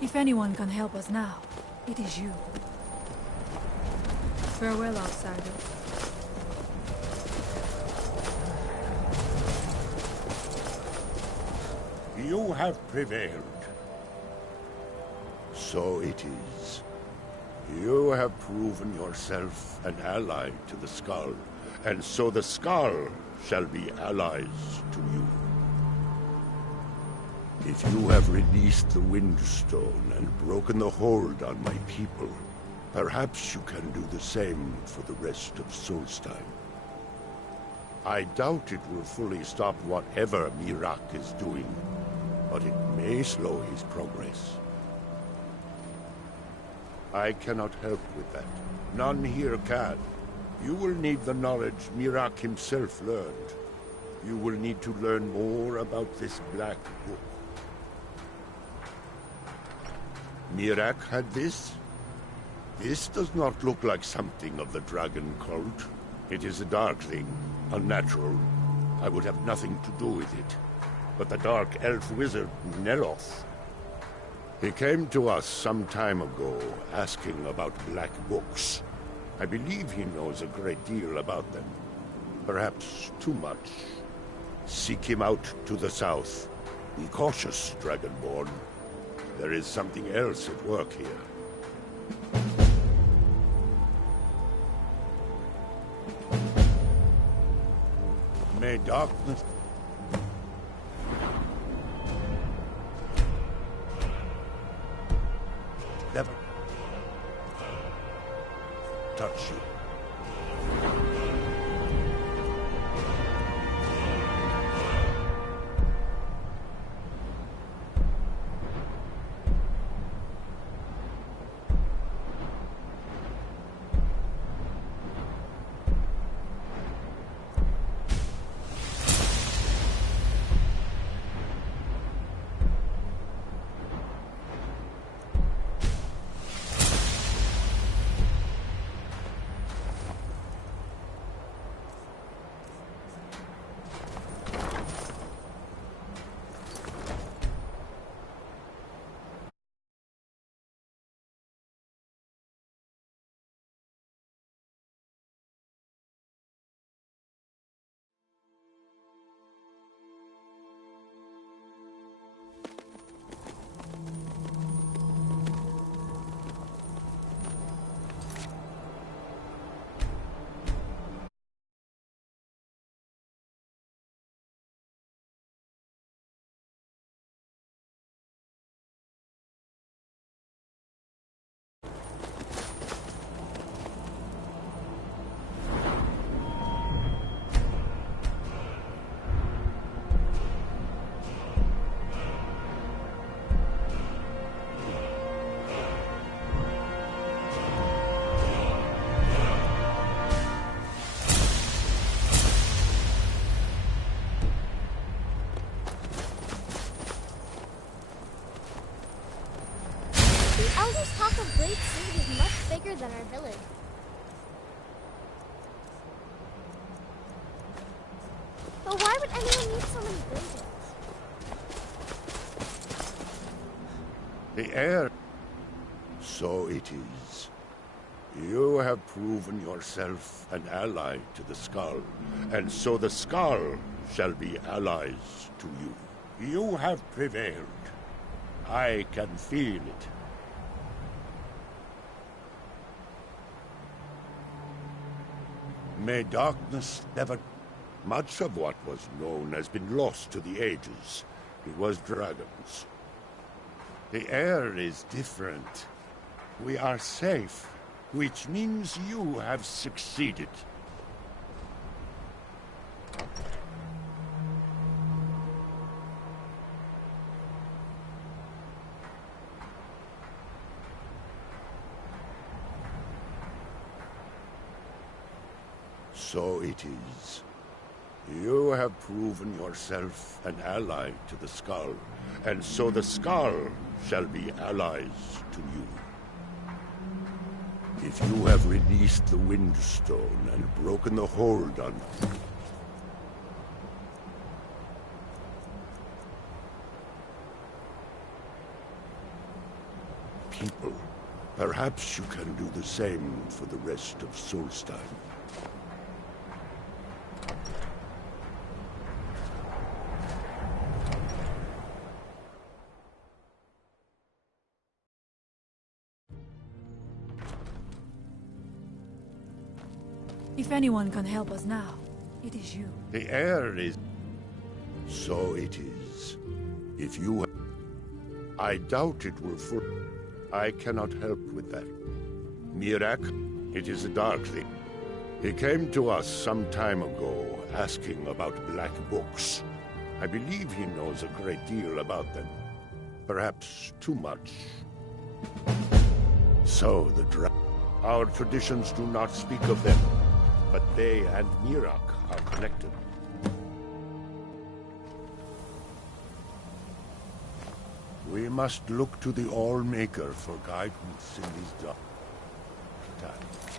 If anyone can help us now, it is you. Farewell, outsider. You have prevailed. So it is. You have proven yourself an ally to the Skull, and so the Skull shall be allies to you. If you have released the Windstone and broken the hold on my people, perhaps you can do the same for the rest of Solstheim. I doubt it will fully stop whatever Miraak is doing, but it may slow his progress. I cannot help with that. None here can. You will need the knowledge Miraak himself learned. You will need to learn more about this Black Book. Miraak had this? This does not look like something of the Dragon Cult. It is a dark thing, unnatural. I would have nothing to do with it. But the Dark Elf Wizard, Neloth, he came to us some time ago, asking about Black Books. I believe he knows a great deal about them. Perhaps too much. Seek him out to the south. Be cautious, Dragonborn. There is something else at work here. May darkness... never touch you. Great city is much bigger than our village. But why would anyone need so many buildings? The air... So it is. You have proven yourself an ally to the Skull, and so the Skull shall be allies to you. You have prevailed. I can feel it. May darkness never... Much of what was known has been lost to the ages. It was dragons. The air is different. We are safe, which means you have succeeded. So it is. You have proven yourself an ally to the Skull, and so the Skull shall be allies to you. If you have released the Windstone and broken the hold on... people. Perhaps you can do the same for the rest of Solstein. If anyone can help us now, it is you. The air is... So it is. If you... I doubt it will full... I cannot help with that. Mirak, it is a dark thing. He came to us some time ago, asking about black books. I believe he knows a great deal about them. Perhaps too much. So the Our traditions do not speak of them, but they and Mirak are connected. We must look to the All-Maker for guidance in these dark times.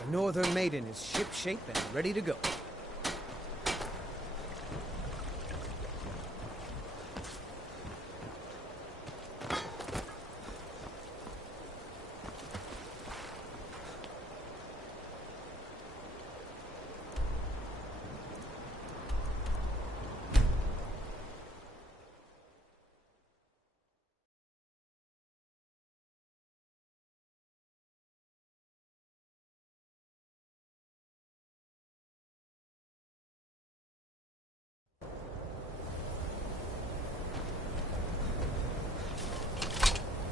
The Northern Maiden is ship-shape and ready to go.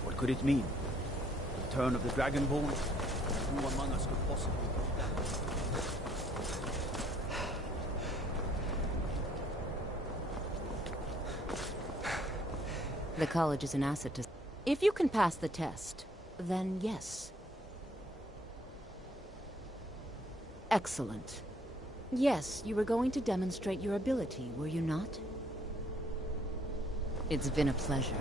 What could it mean? Return of the Dragonborn? Who among us could possibly do that? The college is an asset to... If you can pass the test, then yes. Excellent. Yes, you were going to demonstrate your ability, were you not? It's been a pleasure.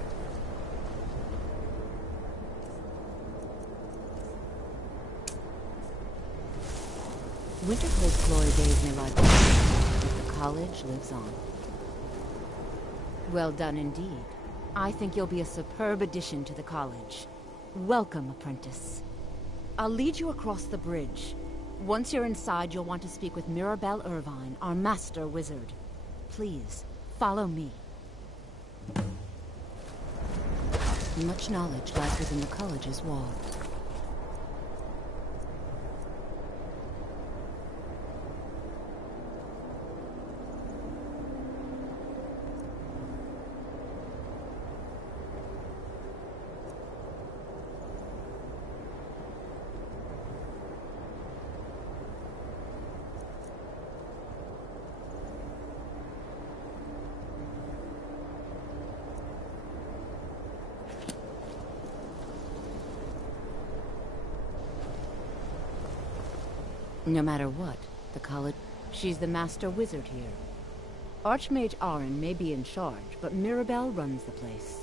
Wintercold's glory days may lie behind, but the college lives on. Well done indeed. I think you'll be a superb addition to the college. Welcome, apprentice. I'll lead you across the bridge. Once you're inside, you'll want to speak with Mirabelle Irvine, our master wizard. Please, follow me. Much knowledge lies within the college's wall. No matter what, the college... She's the master wizard here. Archmage Arin may be in charge, but Mirabelle runs the place.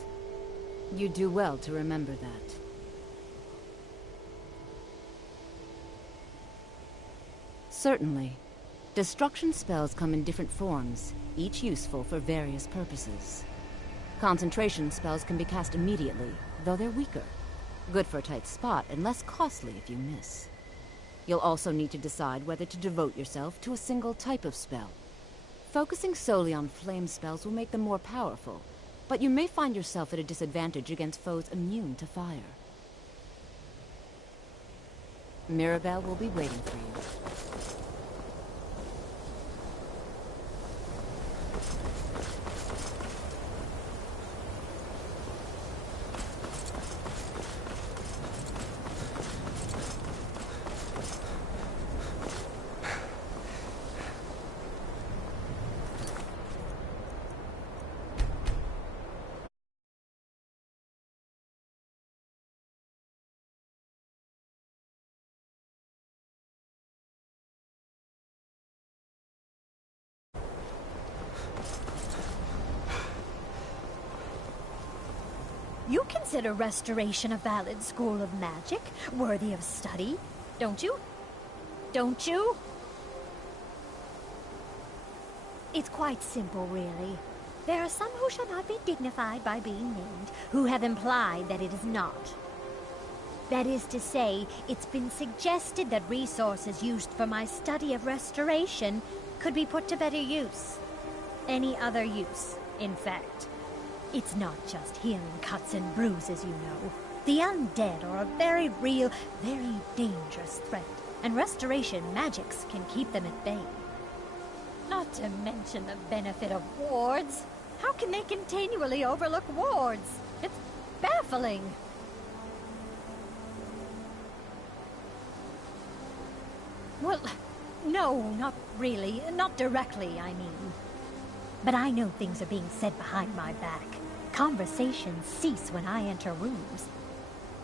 You do well to remember that. Certainly. Destruction spells come in different forms, each useful for various purposes. Concentration spells can be cast immediately, though they're weaker. Good for a tight spot and less costly if you miss. You'll also need to decide whether to devote yourself to a single type of spell. Focusing solely on flame spells will make them more powerful, but you may find yourself at a disadvantage against foes immune to fire. Mirabelle will be waiting for you. You consider restoration a valid school of magic, worthy of study, don't you? Don't you? It's quite simple, really. There are some who shall not be dignified by being named, who have implied that it is not. That is to say, it's been suggested that resources used for my study of restoration could be put to better use. Any other use, in fact. It's not just healing cuts and bruises, you know. The undead are a very real, very dangerous threat, and restoration magics can keep them at bay. Not to mention the benefit of wards. How can they continually overlook wards? It's baffling. Well, no, not really. Not directly, I mean. But I know things are being said behind my back. Conversations cease when I enter rooms.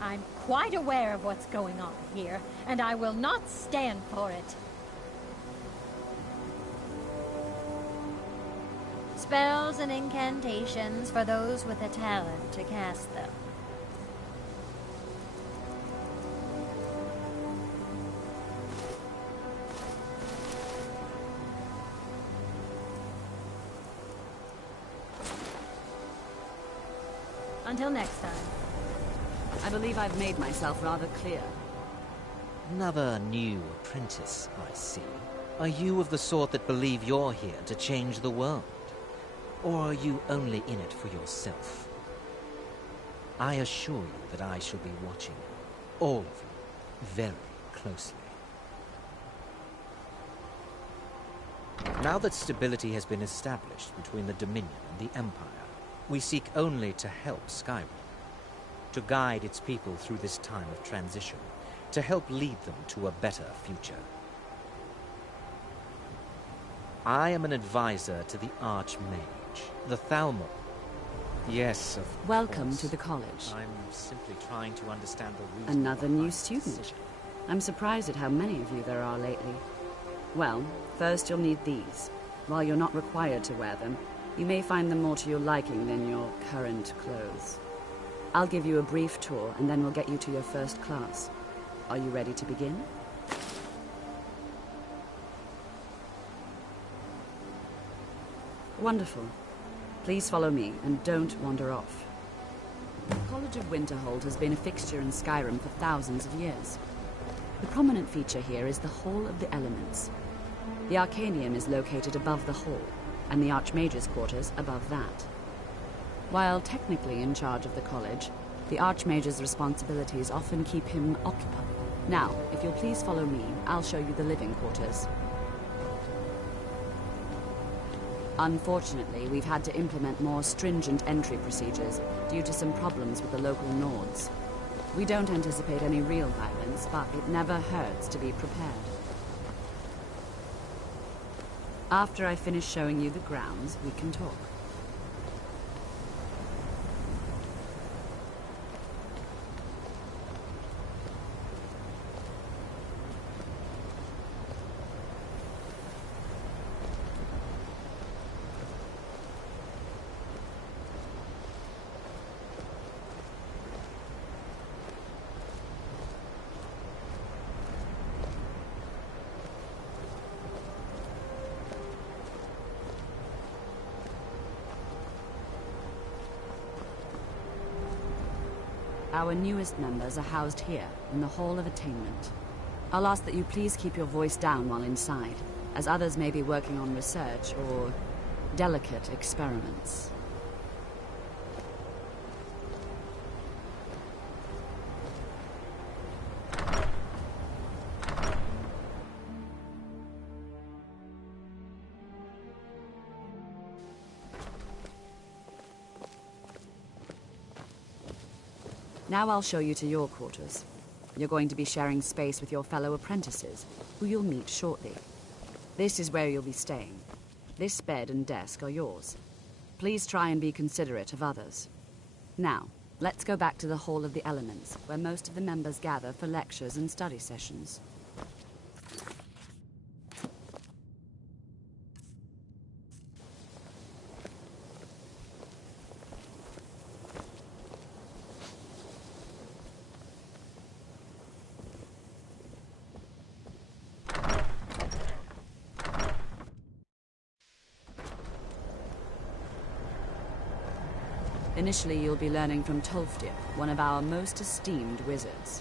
I'm quite aware of what's going on here, and I will not stand for it. Spells and incantations for those with the talent to cast them. Until next time. I believe I've made myself rather clear. Another new apprentice, I see. Are you of the sort that believe you're here to change the world? Or are you only in it for yourself? I assure you that I shall be watching you, all of you, very closely. Now that stability has been established between the Dominion and the Empire, we seek only to help Skyrim, to guide its people through this time of transition, to help lead them to a better future. I am an advisor to the Archmage, the Thalmor. Yes, of Welcome course. to the college. I'm simply trying to understand the reason. Another new student. I'm surprised at how many of you there are lately. Well, first you'll need these. While you're not required to wear them, you may find them more to your liking than your current clothes. I'll give you a brief tour, and then we'll get you to your first class. Are you ready to begin? Wonderful. Please follow me, and don't wander off. The College of Winterhold has been a fixture in Skyrim for thousands of years. The prominent feature here is the Hall of the Elements. The Arcanium is located above the hall, and the Archmage's quarters above that. While technically in charge of the college, the Archmage's responsibilities often keep him occupied. Now, if you'll please follow me, I'll show you the living quarters. Unfortunately, we've had to implement more stringent entry procedures due to some problems with the local Nords. We don't anticipate any real violence, but it never hurts to be prepared. After I finish showing you the grounds, we can talk. Our newest members are housed here, in the Hall of Attainment. I'll ask that you please keep your voice down while inside, as others may be working on research or delicate experiments. Now I'll show you to your quarters. You're going to be sharing space with your fellow apprentices, who you'll meet shortly. This is where you'll be staying. This bed and desk are yours. Please try and be considerate of others. Now, let's go back to the Hall of the Elements, where most of the members gather for lectures and study sessions. Initially, you'll be learning from Tolfdir, one of our most esteemed wizards.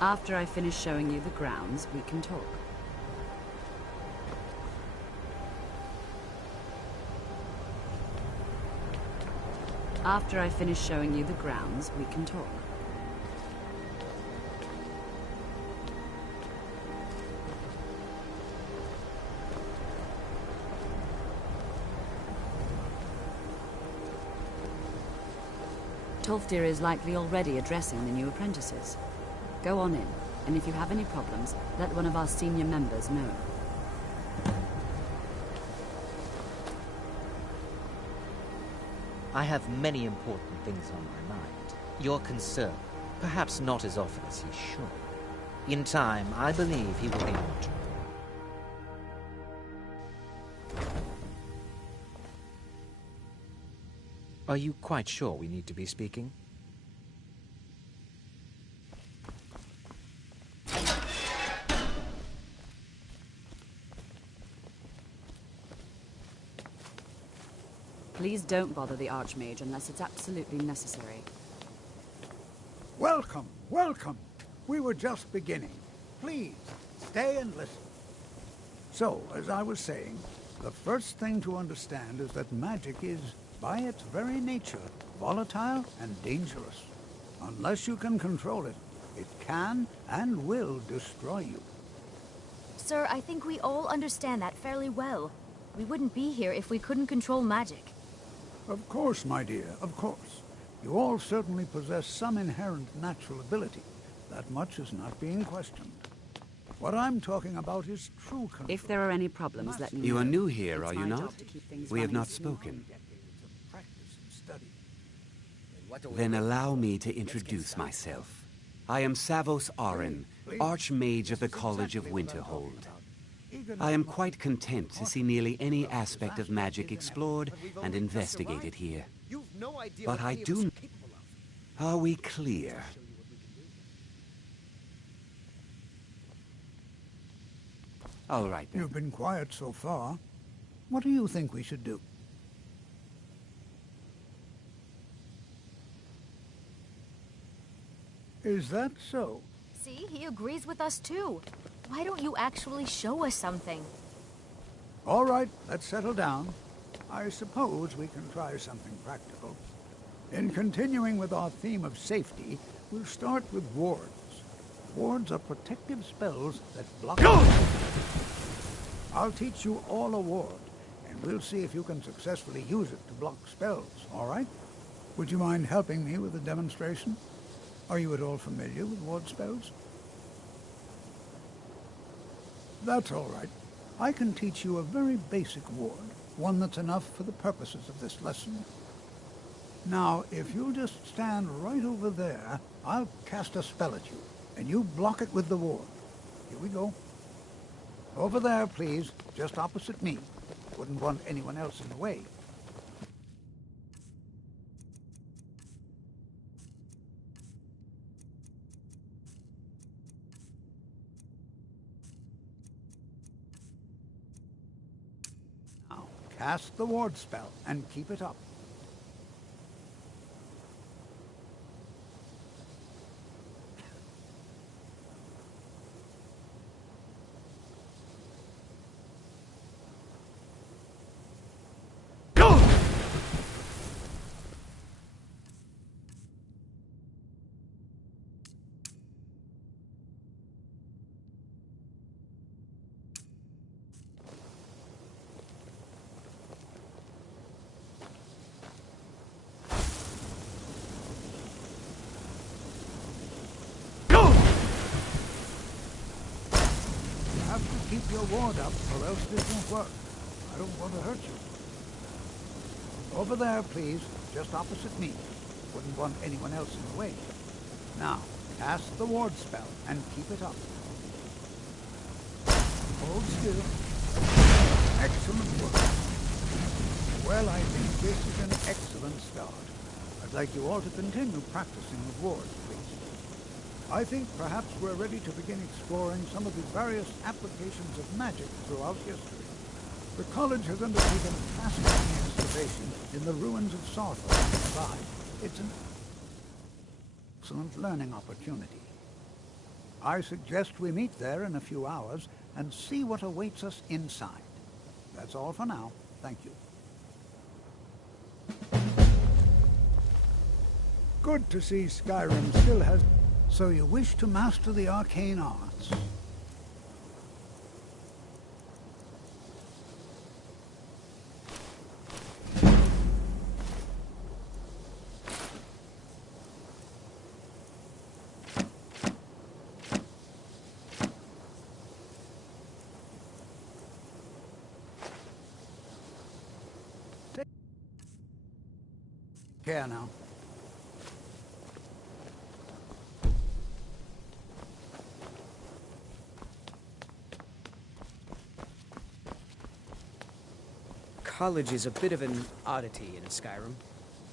After I finish showing you the grounds, we can talk. After I finish showing you the grounds, we can talk. Tolfdir is likely already addressing the new apprentices. Go on in, and if you have any problems, let one of our senior members know. I have many important things on my mind. Your concern, perhaps not as often as he should. In time, I believe he will be able to. Are you quite sure we need to be speaking? Please don't bother the Archmage unless it's absolutely necessary. Welcome, welcome. We were just beginning. Please, stay and listen. So, as I was saying, the first thing to understand is that magic is, by its very nature, volatile and dangerous. Unless you can control it, it can and will destroy you. Sir, I think we all understand that fairly well. We wouldn't be here if we couldn't control magic. Of course, my dear, of course. You all certainly possess some inherent natural ability. That much is not being questioned. What I'm talking about is true control. If there are any problems, let me know. You are new here, It's are you my not? job to keep things We have running not smoothly. spoken. Then allow me to introduce myself. I am Savos Arin, Archmage of the College of Winterhold. I am quite content to see nearly any aspect of magic explored and investigated here. But I do... Are we clear? All right, then. You've been quiet so far. What do you think we should do? Is that so? See, he agrees with us too. Why don't you actually show us something? All right, let's settle down. I suppose we can try something practical. In continuing with our theme of safety, we'll start with wards. Wards are protective spells that block... I'll teach you all a ward, and we'll see if you can successfully use it to block spells, all right? Would you mind helping me with the demonstration? Are you at all familiar with ward spells? That's all right. I can teach you a very basic ward, one that's enough for the purposes of this lesson. Now, if you'll just stand right over there, I'll cast a spell at you, and you block it with the ward. Here we go. Over there, please, just opposite me. Wouldn't want anyone else in the way. Now, cast the ward spell and keep it up. Keep your ward up, or else this won't work. I don't want to hurt you. Over there, please, just opposite me. Wouldn't want anyone else in the way. Now, cast the ward spell and keep it up. Hold still. Excellent work. Well, I think this is an excellent start. I'd like you all to continue practicing with wards, please. I think perhaps we're ready to begin exploring some of the various applications of magic throughout history. The college has undertaken a fascinating excavation in the ruins of Sarthor nearby. It's an excellent learning opportunity. I suggest we meet there in a few hours and see what awaits us inside. That's all for now. Thank you. Good to see Skyrim still has... So you wish to master the arcane arts? Take care now. College is a bit of an oddity in Skyrim.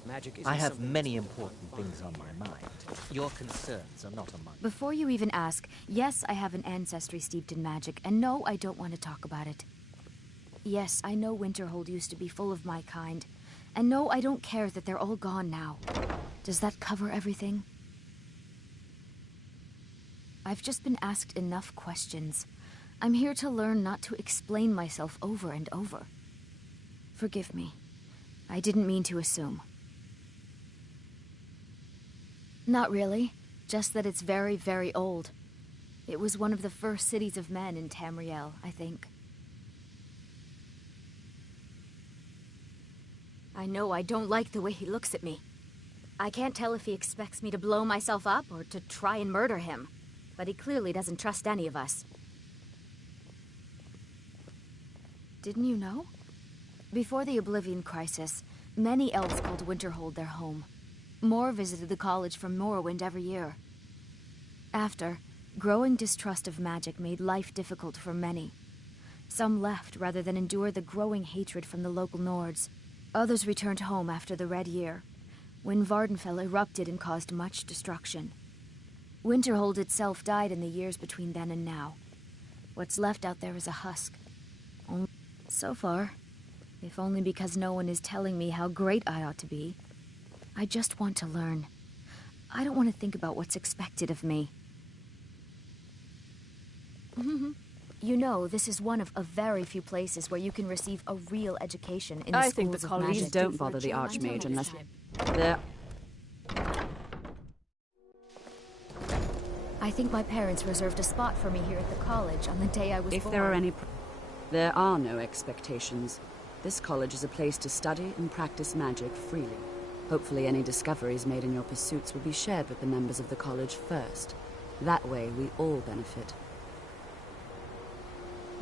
Magic isn't I have something many that's important things on my mind. Your concerns are not among them. Before you even ask, yes, I have an ancestry steeped in magic, and no, I don't want to talk about it. Yes, I know Winterhold used to be full of my kind, and no, I don't care that they're all gone now. Does that cover everything? I've just been asked enough questions. I'm here to learn, not to explain myself over and over. Forgive me. I didn't mean to assume. Not really. Just that it's very, very old. It was one of the first cities of men in Tamriel, I think. I know I don't like the way he looks at me. I can't tell if he expects me to blow myself up or to try and murder him. But he clearly doesn't trust any of us. Didn't you know? Before the Oblivion Crisis, many elves called Winterhold their home. More visited the college from Morrowind every year. After, growing distrust of magic made life difficult for many. Some left rather than endure the growing hatred from the local Nords. Others returned home after the Red Year, when Vardenfell erupted and caused much destruction. Winterhold itself died in the years between then and now. What's left out there is a husk. So far, if only because no one is telling me how great I ought to be. I just want to learn. I don't want to think about what's expected of me. You know, this is one of a very few places where you can receive a real education in the schools think the of college magic. don't bother the Archmage unless they're... I think my parents reserved a spot for me here at the college on the day I was born. If there are any... There are no expectations. This college is a place to study and practice magic freely. Hopefully any discoveries made in your pursuits will be shared with the members of the college first. That way we all benefit.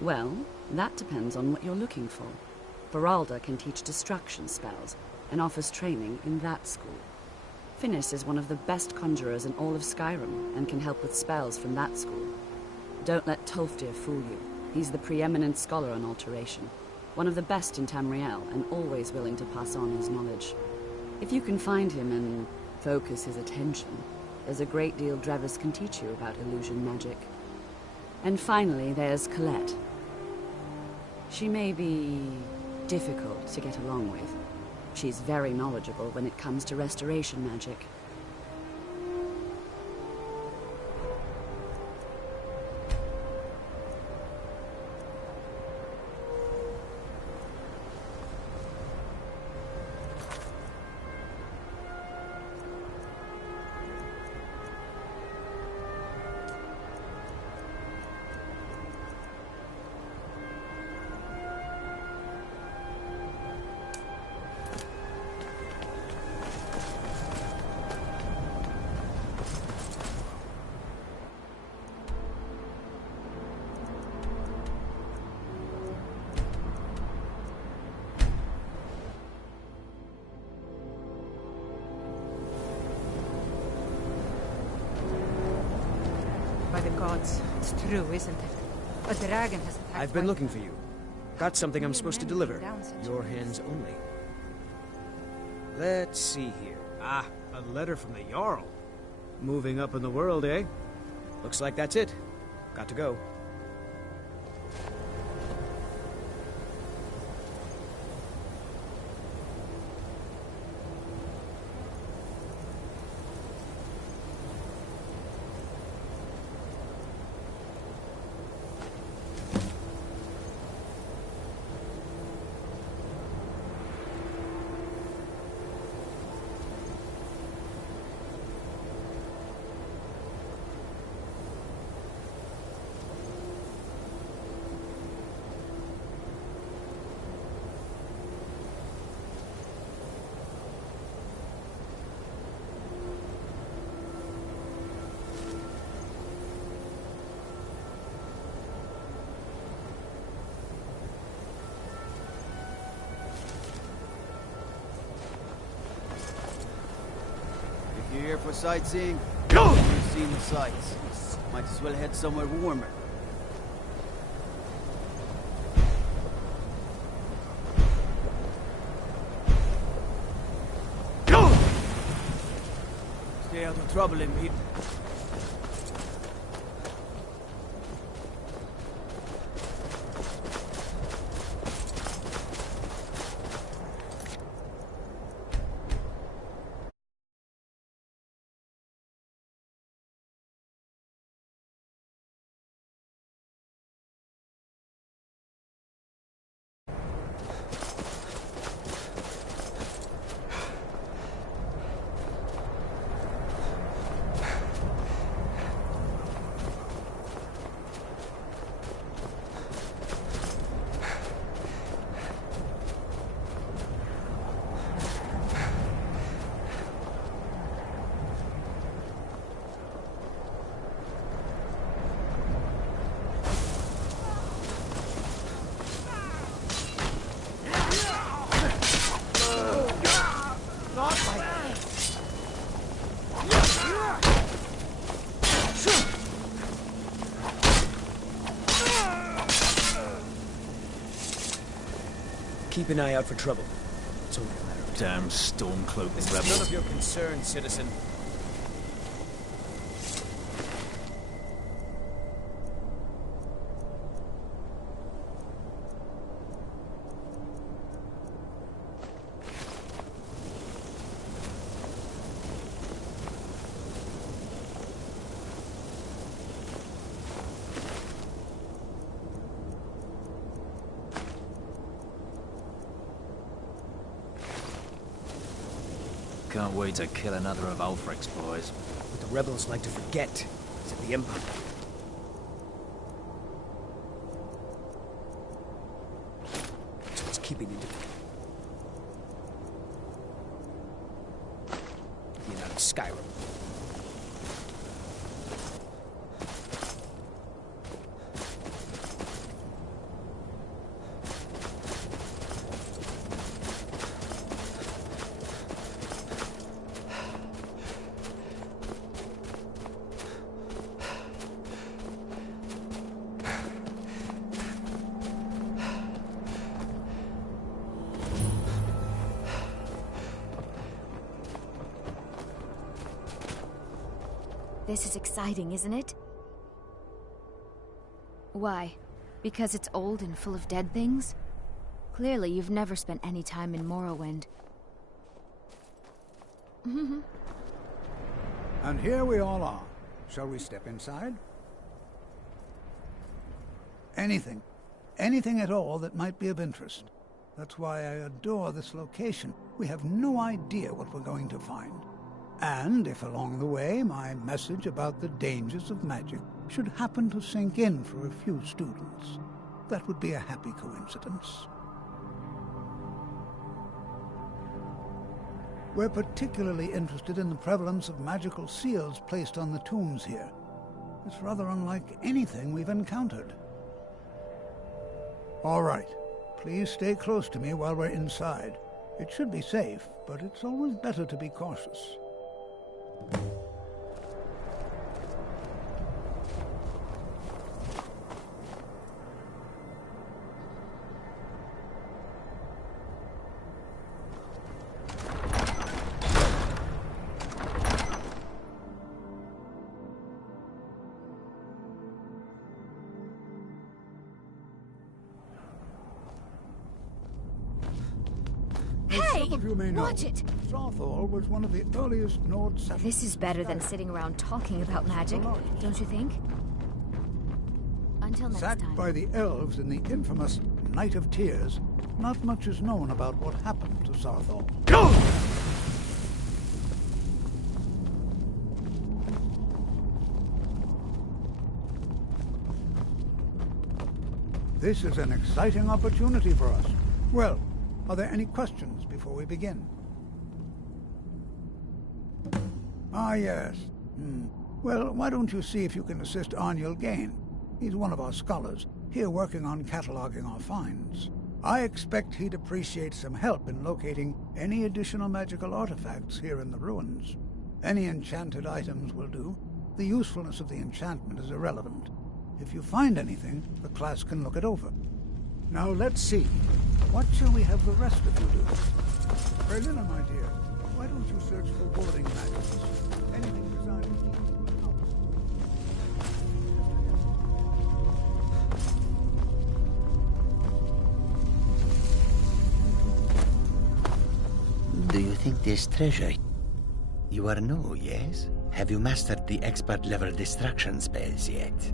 Well, that depends on what you're looking for. Baralda can teach destruction spells and offers training in that school. Finnis is one of the best conjurers in all of Skyrim and can help with spells from that school. Don't let Tolfdir fool you. He's the preeminent scholar on alteration. One of the best in Tamriel, and always willing to pass on his knowledge. If you can find him and focus his attention, there's a great deal Drevis can teach you about illusion magic. And finally, there's Colette. She may be difficult to get along with. She's very knowledgeable when it comes to restoration magic. By the gods, it's true, isn't it? A dragon has attacked. I've been looking for you. Got something I'm supposed to deliver. Your hands only. Let's see here. Ah, a letter from the Jarl. Moving up in the world, eh? Looks like that's it. Got to go. If you're here for sightseeing, you've seen the sights. Might as well head somewhere warmer. Stay out of trouble, Emil. Keep an eye out for trouble. It's only a matter of time. Damn storm-cloaked This rebels. is none of your concern, citizen. Can't wait to kill another of Ulfric's boys. What the rebels like to forget is that the Empire... So it's keeping it... Being out of Skyrim. This is exciting, isn't it? Why? Because it's old and full of dead things? Clearly, you've never spent any time in Morrowind. And here we all are. Shall we step inside? Anything. Anything at all that might be of interest. That's why I adore this location. We have no idea what we're going to find. And if along the way my message about the dangers of magic should happen to sink in for a few students, that would be a happy coincidence. We're particularly interested in the prevalence of magical seals placed on the tombs here. It's rather unlike anything we've encountered. All right. Please stay close to me while we're inside. It should be safe, but it's always better to be cautious. Watch it! Sarthal was one of the earliest Nord settlers. This is better than sitting around talking about magic, don't you think? Until next time. Sacked by the elves in the infamous Night of Tears, not much is known about what happened to Sarthal. This is an exciting opportunity for us. Well, are there any questions before we begin? Ah, yes. Well, why don't you see if you can assist Arniel Gain? He's one of our scholars, here working on cataloging our finds. I expect he'd appreciate some help in locating any additional magical artifacts here in the ruins. Any enchanted items will do. The usefulness of the enchantment is irrelevant. If you find anything, the class can look it over. Now let's see. What shall we have the rest of you do? Berlina, my dear, why don't you search for warding magics? Anything designed to keep you out? Do you think there's treasure? You are new, yes? Have you mastered the expert-level distraction spells yet?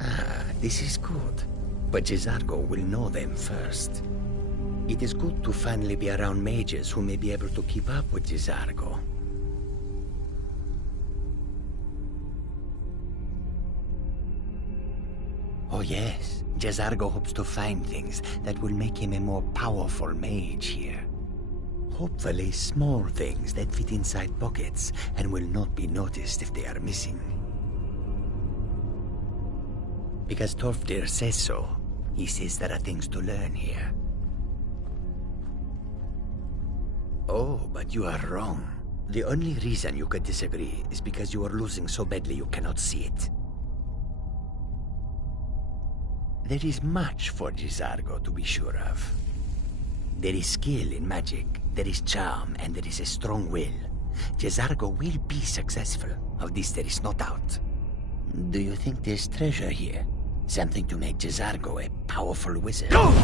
Ah, this is good. But Jezargo will know them first. It is good to finally be around mages who may be able to keep up with Jezargo. Oh yes, Jezargo hopes to find things that will make him a more powerful mage here. Hopefully small things that fit inside pockets and will not be noticed if they are missing. Because Torfdir says so. He says there are things to learn here. Oh, but you are wrong. The only reason you could disagree is because you are losing so badly you cannot see it. There is much for Jezargo to be sure of. There is skill in magic, there is charm, and there is a strong will. Jezargo will be successful. Of this there is no doubt. Do you think there's treasure here? Something to make Jezargo a powerful wizard? Louder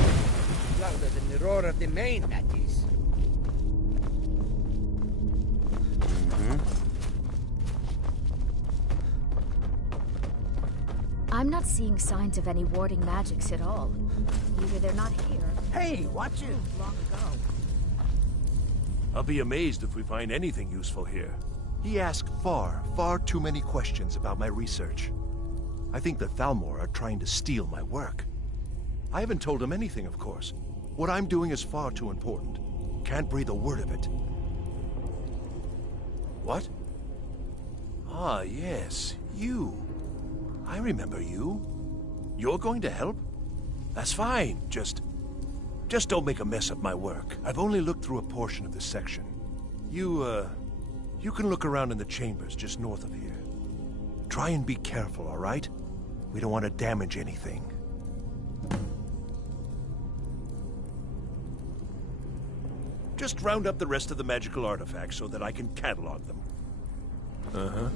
than the roar of the main, that is. I'm not seeing signs of any warding magics at all. Either they're not here. Hey, watch it! Long ago. I'll be amazed if we find anything useful here. He asked far too many questions about my research. I think the Thalmor are trying to steal my work. I haven't told him anything, of course. What I'm doing is far too important. Can't breathe a word of it. What? Ah, yes, you. I remember you. You're going to help? That's fine. Just don't make a mess of my work. I've only looked through a portion of this section. You can look around in the chambers just north of here. Try and be careful, all right? We don't want to damage anything. Just round up the rest of the magical artifacts so that I can catalog them. Uh-huh.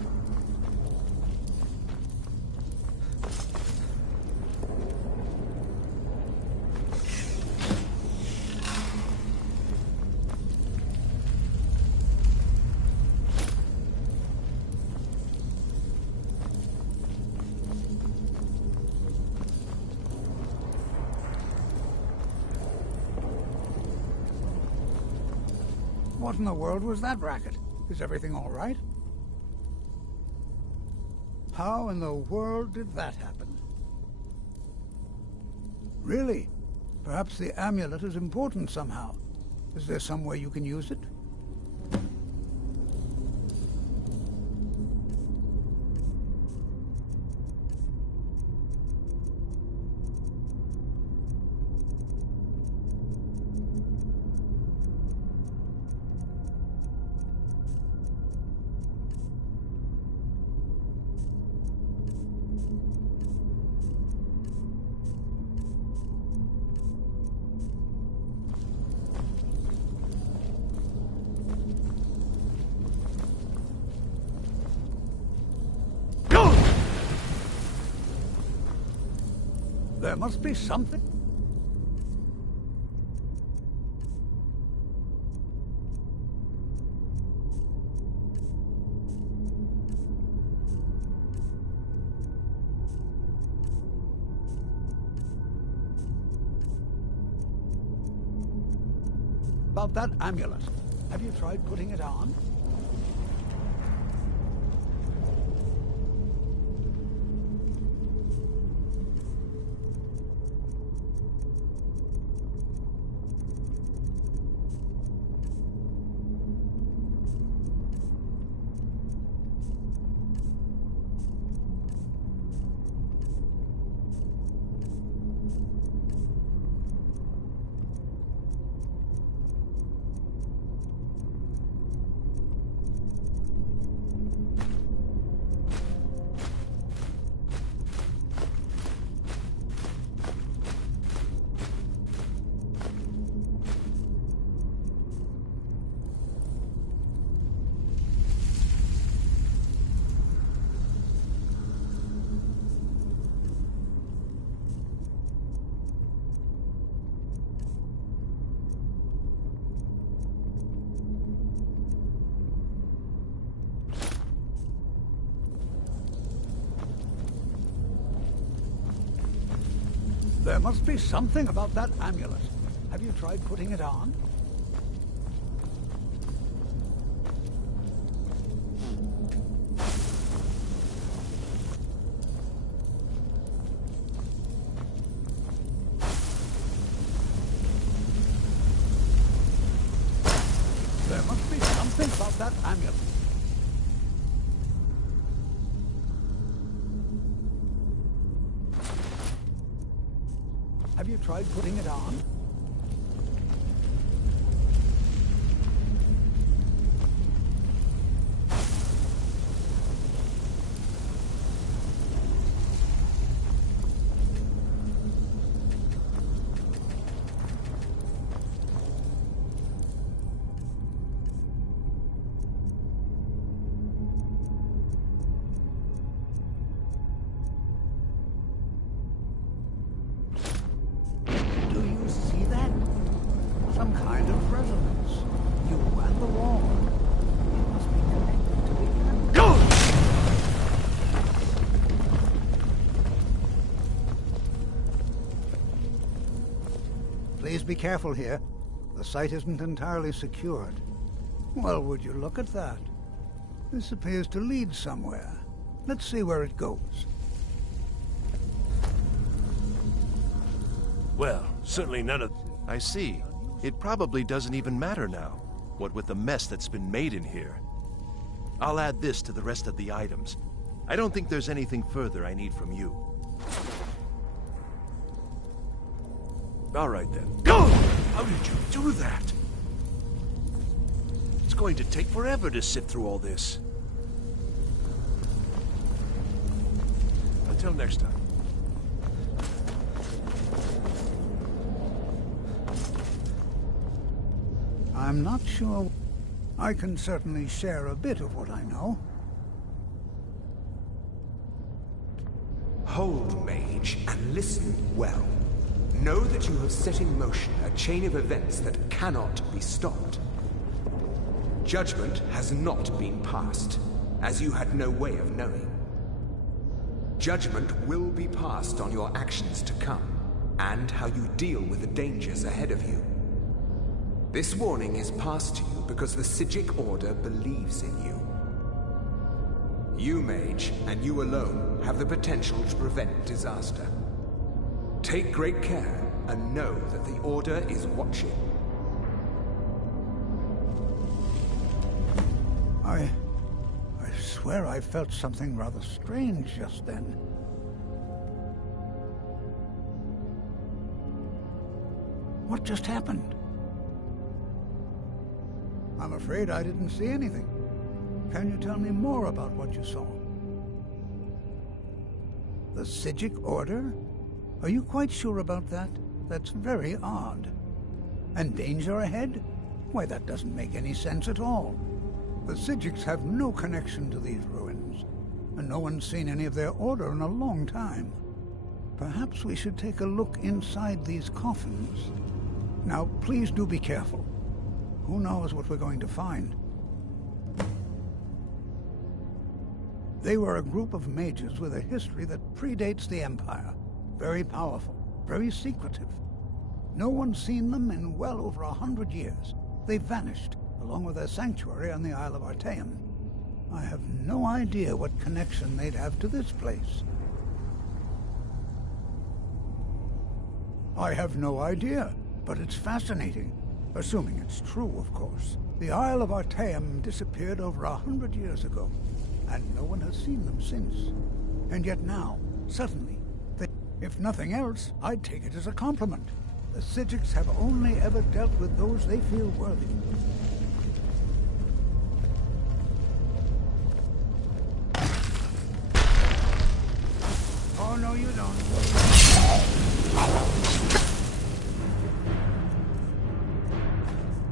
What in the world was that racket? Is everything all right? How in the world did that happen? Really? Perhaps the amulet is important somehow. Is there some way you can use it? There must be something. About that amulet. Have you tried putting it on? There must be something about that amulet. Have you tried putting it on? There must be something about that amulet. Have you tried putting it on? Some kind of resonance. You and the wall. It must be connected to the amulet. Go! Please be careful here. The site isn't entirely secured. Well, would you look at that? This appears to lead somewhere. Let's see where it goes. Well, certainly none of... I see. It probably doesn't even matter now, what with the mess that's been made in here. I'll add this to the rest of the items. I don't think there's anything further I need from you. All right then. Go! How did you do that? It's going to take forever to sit through all this. Until next time. I'm not sure. I can certainly share a bit of what I know. Hold, mage, and listen well. Know that you have set in motion a chain of events that cannot be stopped. Judgment has not been passed, as you had no way of knowing. Judgment will be passed on your actions to come, and how you deal with the dangers ahead of you. This warning is passed to you because the Psijic Order believes in you. You, mage, and you alone, have the potential to prevent disaster. Take great care, and know that the Order is watching. I swear I felt something rather strange just then. What just happened? I'm afraid I didn't see anything. Can you tell me more about what you saw? The Psijic Order? Are you quite sure about that? That's very odd. And danger ahead? Why, that doesn't make any sense at all. The Psijics have no connection to these ruins, and no one's seen any of their order in a long time. Perhaps we should take a look inside these coffins. Now, please do be careful. Who knows what we're going to find? They were a group of mages with a history that predates the Empire. Very powerful, very secretive. No one's seen them in well over 100 years. They vanished, along with their sanctuary on the Isle of Artaeum. I have no idea what connection they'd have to this place. I have no idea, but it's fascinating. Assuming it's true, of course. The Isle of Artaeum disappeared over 100 years ago, and no one has seen them since. And yet now, suddenly, if nothing else, I'd take it as a compliment. The Psijics have only ever dealt with those they feel worthy. Oh, no, you don't.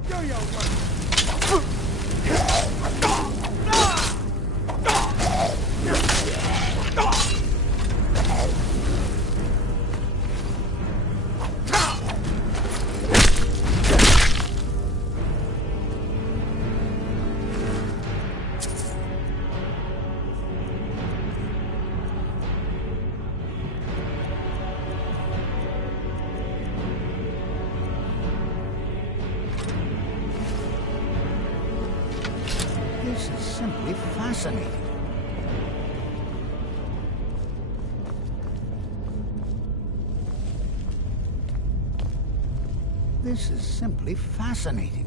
Do your work. This is simply fascinating. This is simply fascinating.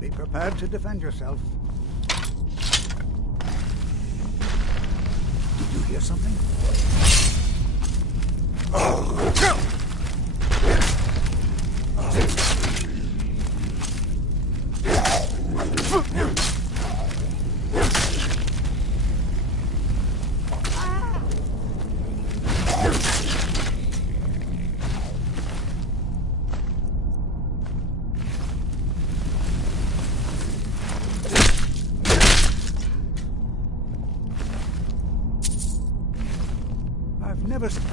Be prepared to defend yourself. Did you hear something? I've never seen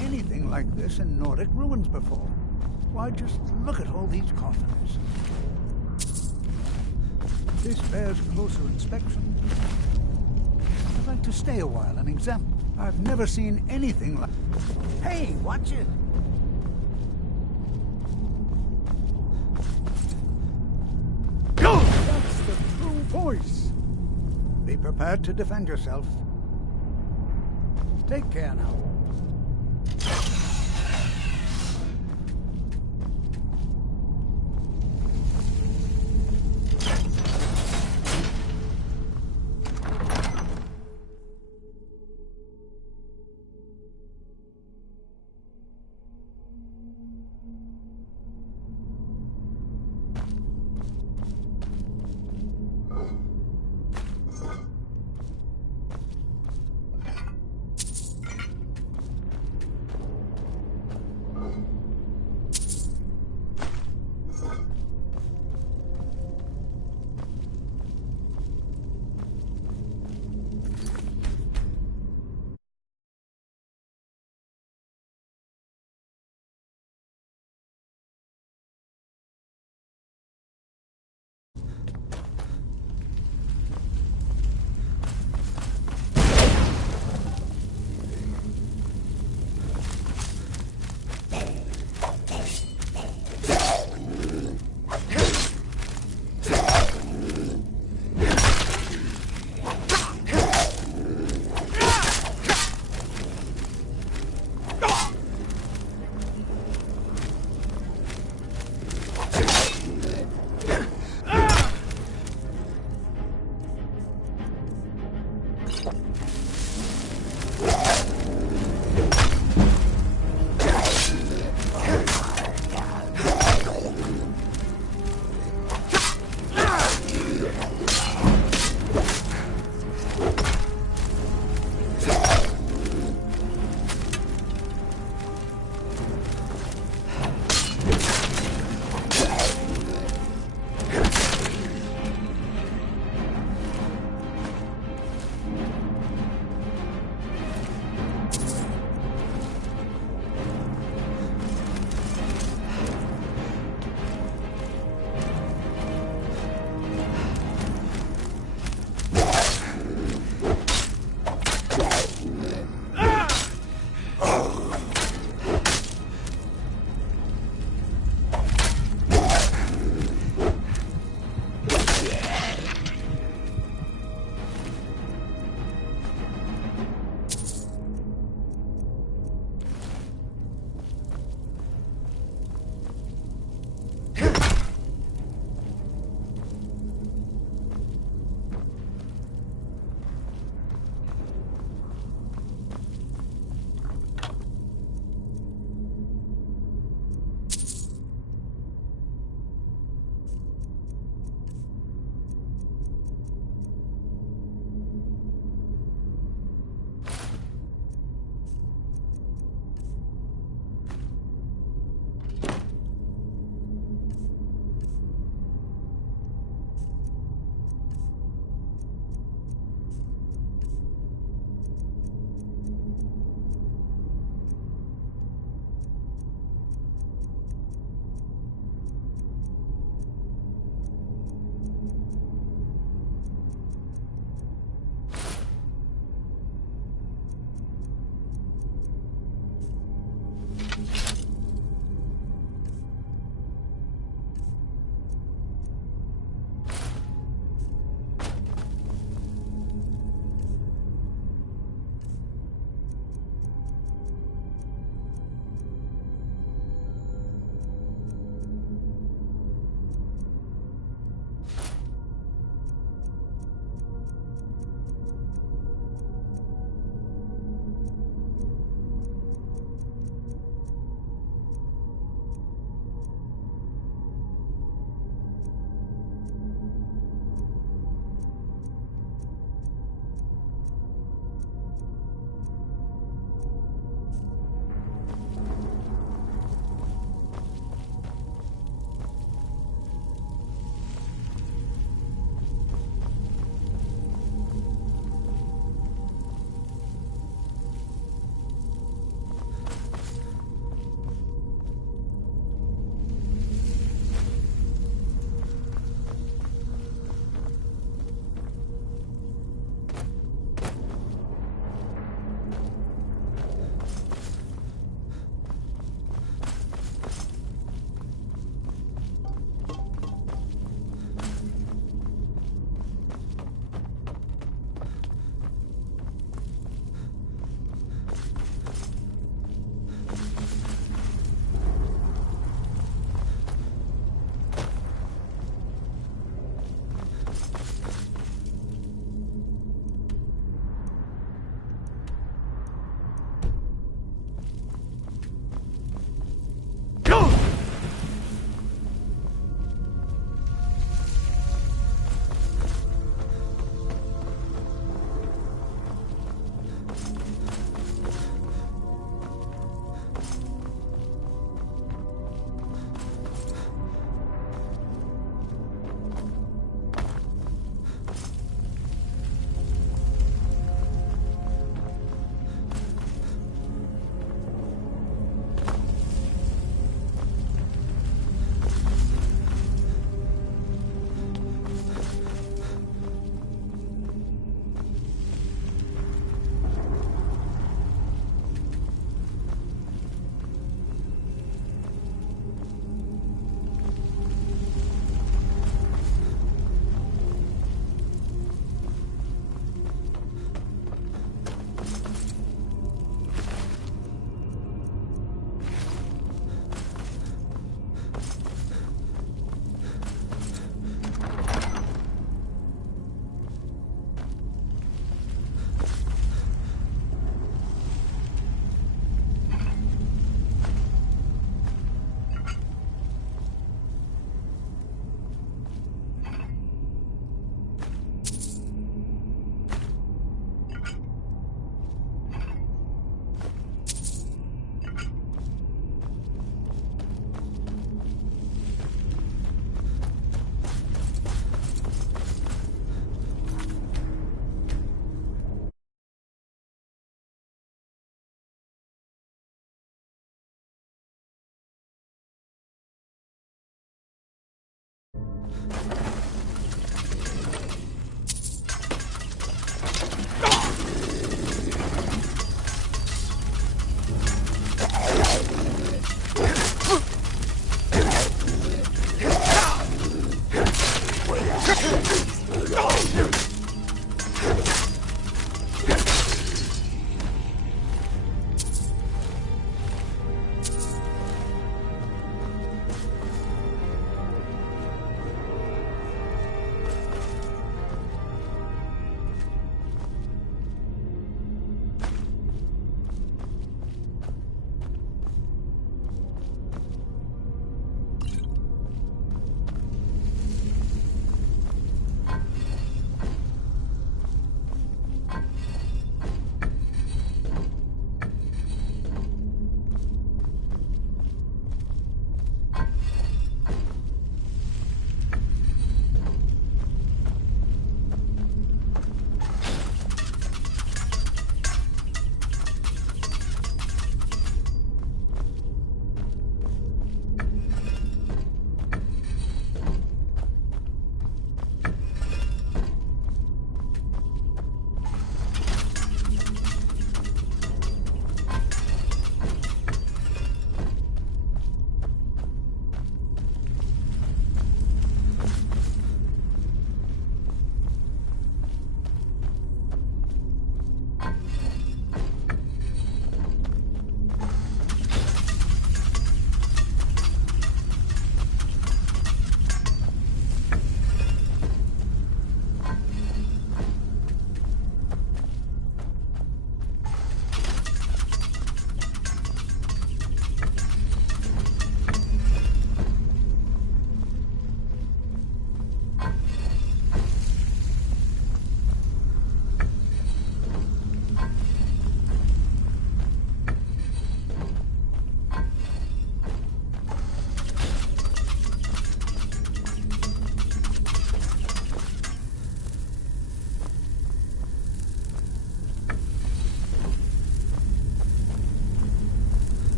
anything like this in Nordic ruins before. Why, just look at all these coffins. This bears closer inspection. I'd like to stay a while and examine. I've never seen anything like... Hey, watch it! That's the true voice! Be prepared to defend yourself. Take care now.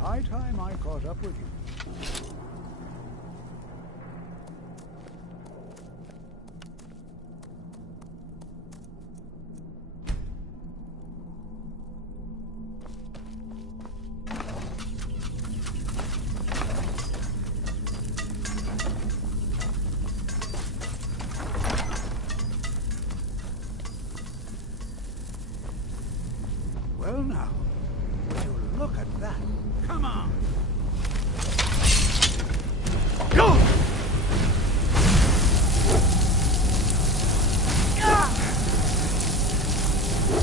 high time I caught up with you. Well now, would you look at that? Come on! Go!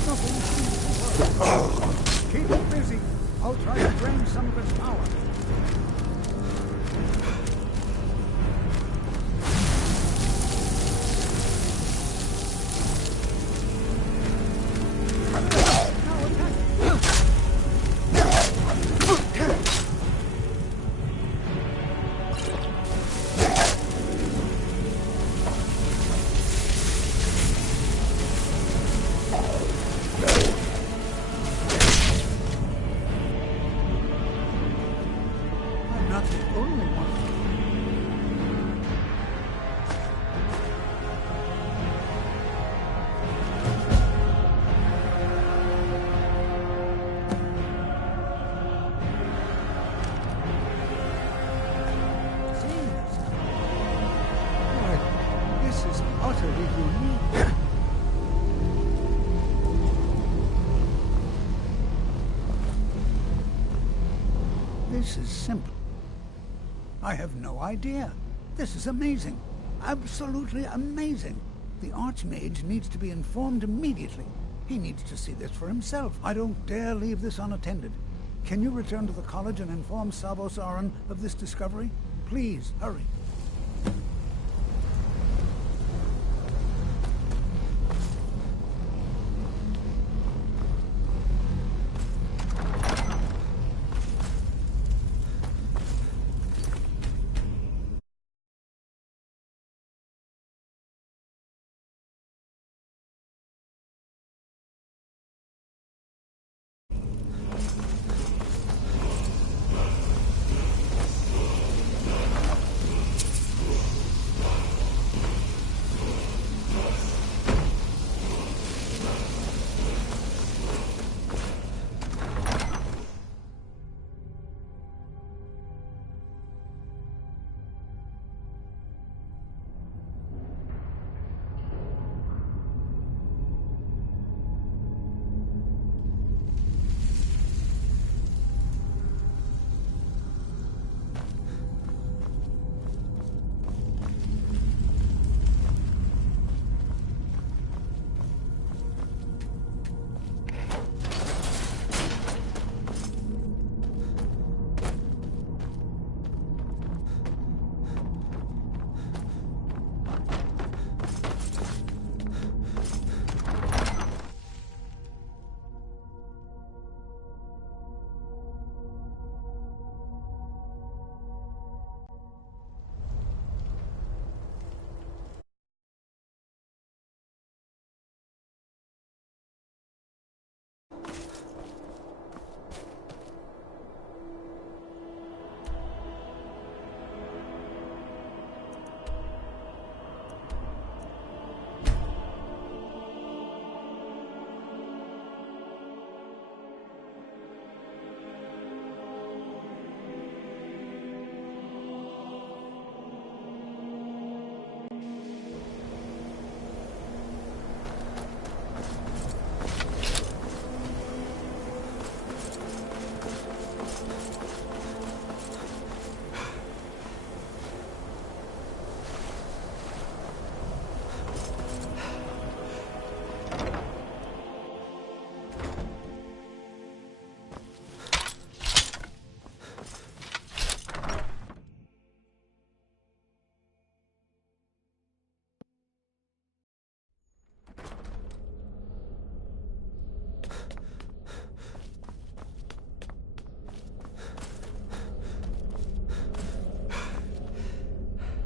Nothing seems to work. Keep it busy. I'll try to drain some of its power. This is simple. I have no idea. This is amazing. Absolutely amazing. The Archmage needs to be informed immediately. He needs to see this for himself. I don't dare leave this unattended. Can you return to the college and inform Savos Aran of this discovery? Please, hurry.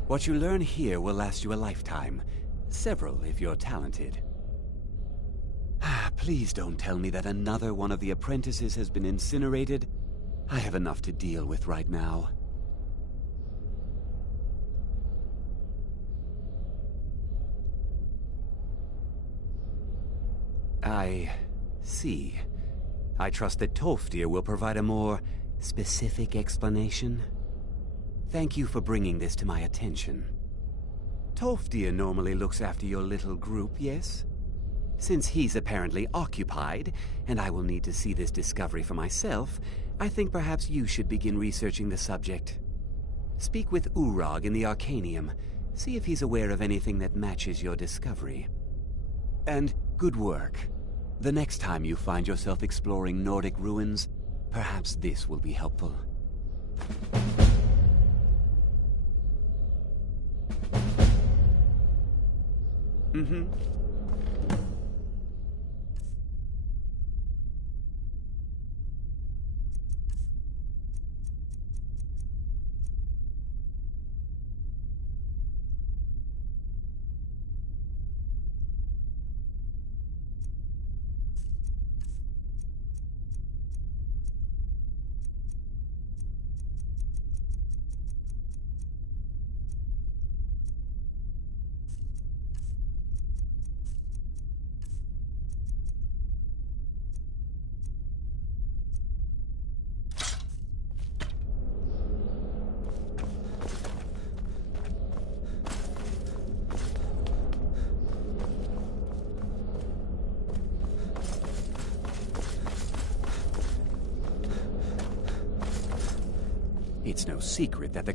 What you learn here will last you a lifetime. Several, if you're talented. Please don't tell me that another one of the apprentices has been incinerated. I have enough to deal with right now. I see. I trust that Tolfdir will provide a more specific explanation. Thank you for bringing this to my attention. Tolfdir normally looks after your little group, yes? Since he's apparently occupied, and I will need to see this discovery for myself, I think perhaps you should begin researching the subject. Speak with Urag in the Arcanium. See if he's aware of anything that matches your discovery. And good work. The next time you find yourself exploring Nordic ruins, perhaps this will be helpful. Mm-hmm. It's no secret that the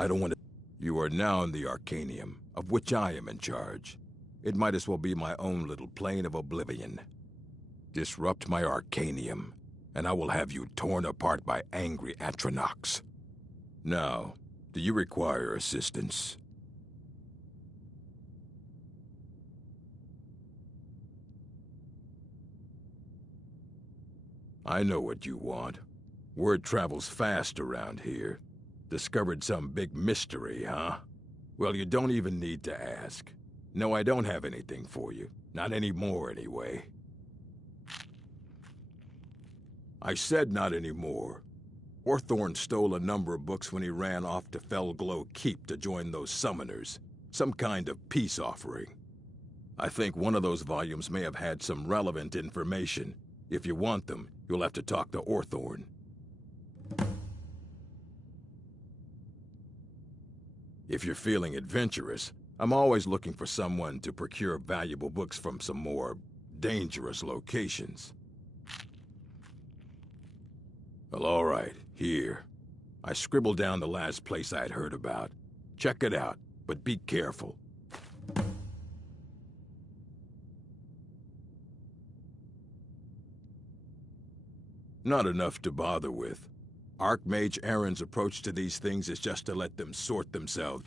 I don't want to... You are now in the Arcanium, of which I am in charge. It might as well be my own little plane of oblivion. Disrupt my Arcanium, and I will have you torn apart by angry Atronachs. Now, do you require assistance? I know what you want. Word travels fast around here. Discovered some big mystery, huh? Well, you don't even need to ask. No, I don't have anything for you. Not anymore, anyway. I said not anymore. Orthorn stole a number of books when he ran off to Felglow Keep to join those summoners. Some kind of peace offering. I think one of those volumes may have had some relevant information. If you want them, you'll have to talk to Orthorn. If you're feeling adventurous, I'm always looking for someone to procure valuable books from some more dangerous locations. Well, all right, here. I scribbled down the last place I'd heard about. Check it out, but be careful. Not enough to bother with. Archmage Aaron's approach to these things is just to let them sort themselves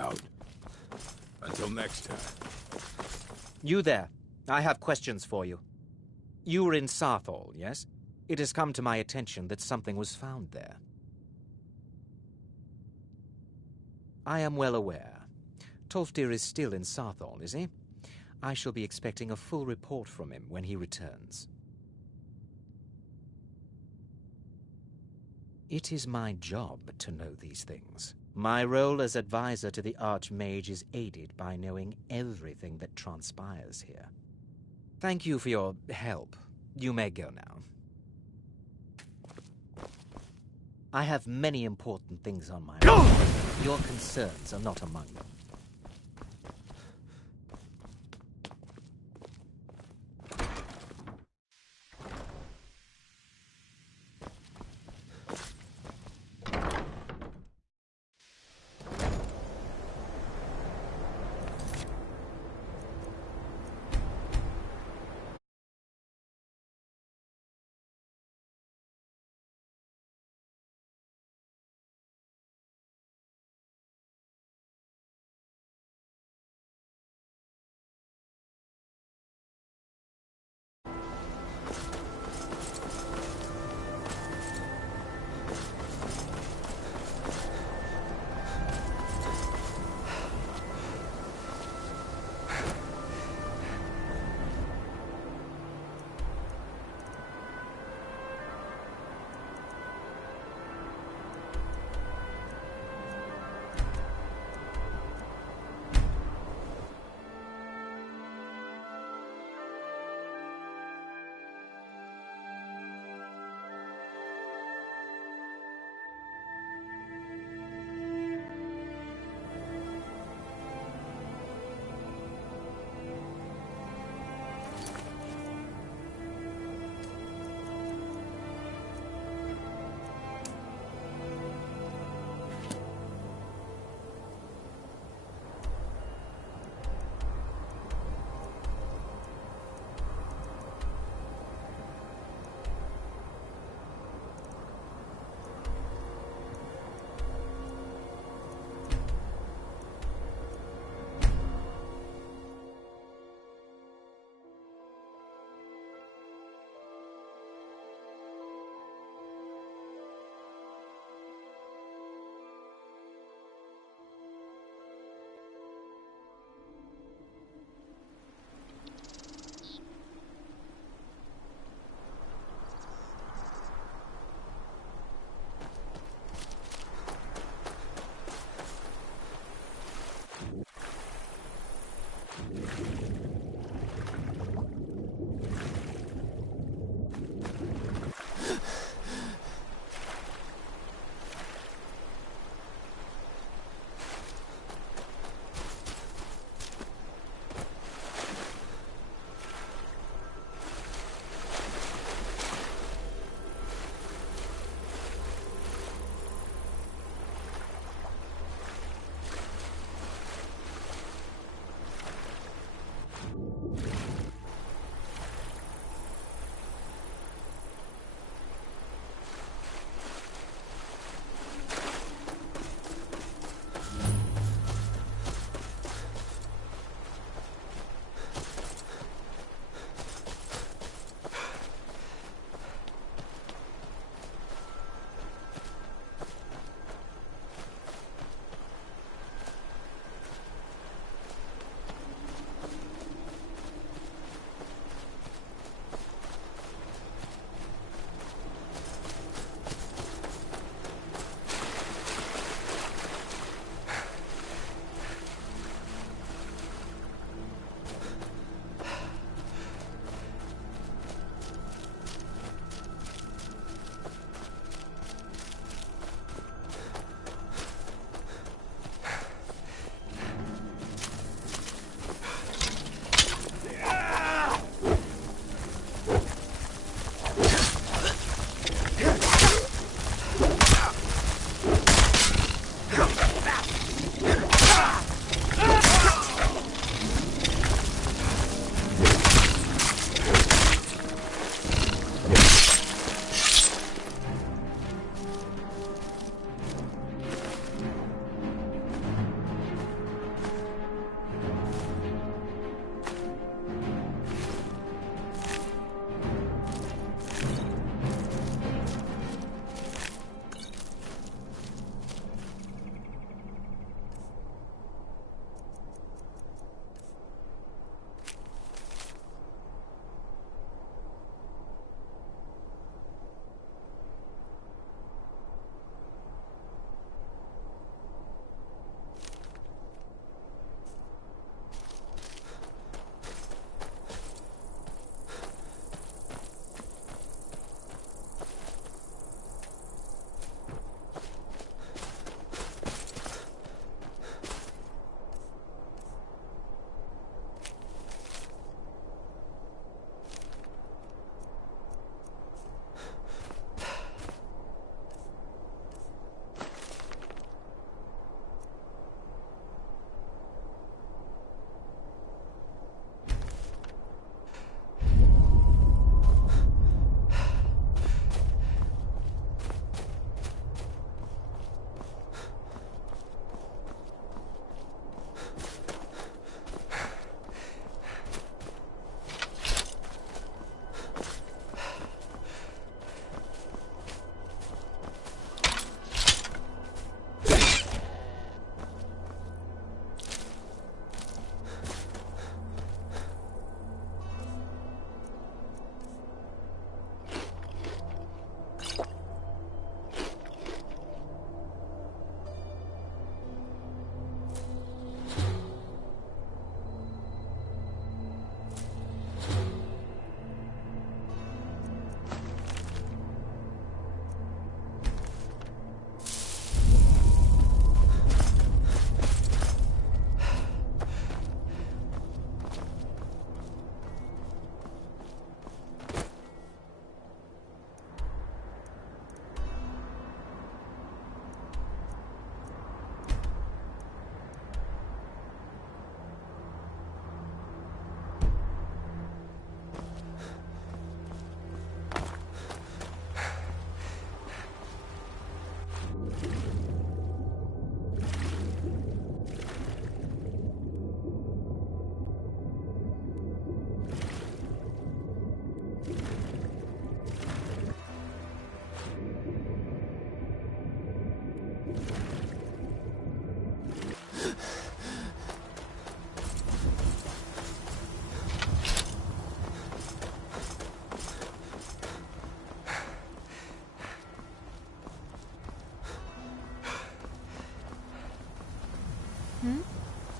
out. Until next time. You there. I have questions for you. You were in Sarthol, yes? It has come to my attention that something was found there. I am well aware. Tolfdir is still in Sarthol, is he? I shall be expecting a full report from him when he returns. It is my job to know these things. My role as advisor to the Archmage is aided by knowing everything that transpires here. Thank you for your help. You may go now. I have many important things on my mind. Your concerns are not among them.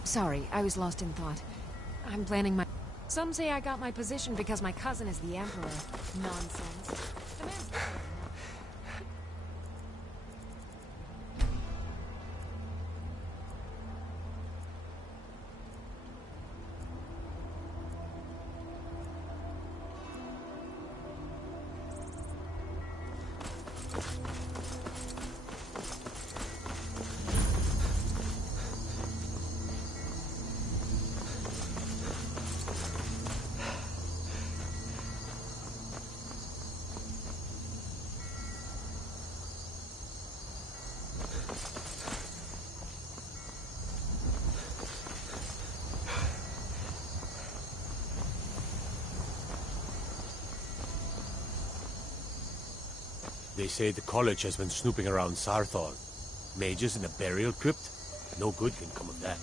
Sorry, I was lost in thought. I'm planning my... Some say I got my position because my cousin is the Emperor. Nonsense. The man's... They say the college has been snooping around Sarthal. Mages in a burial crypt? No good can come of that.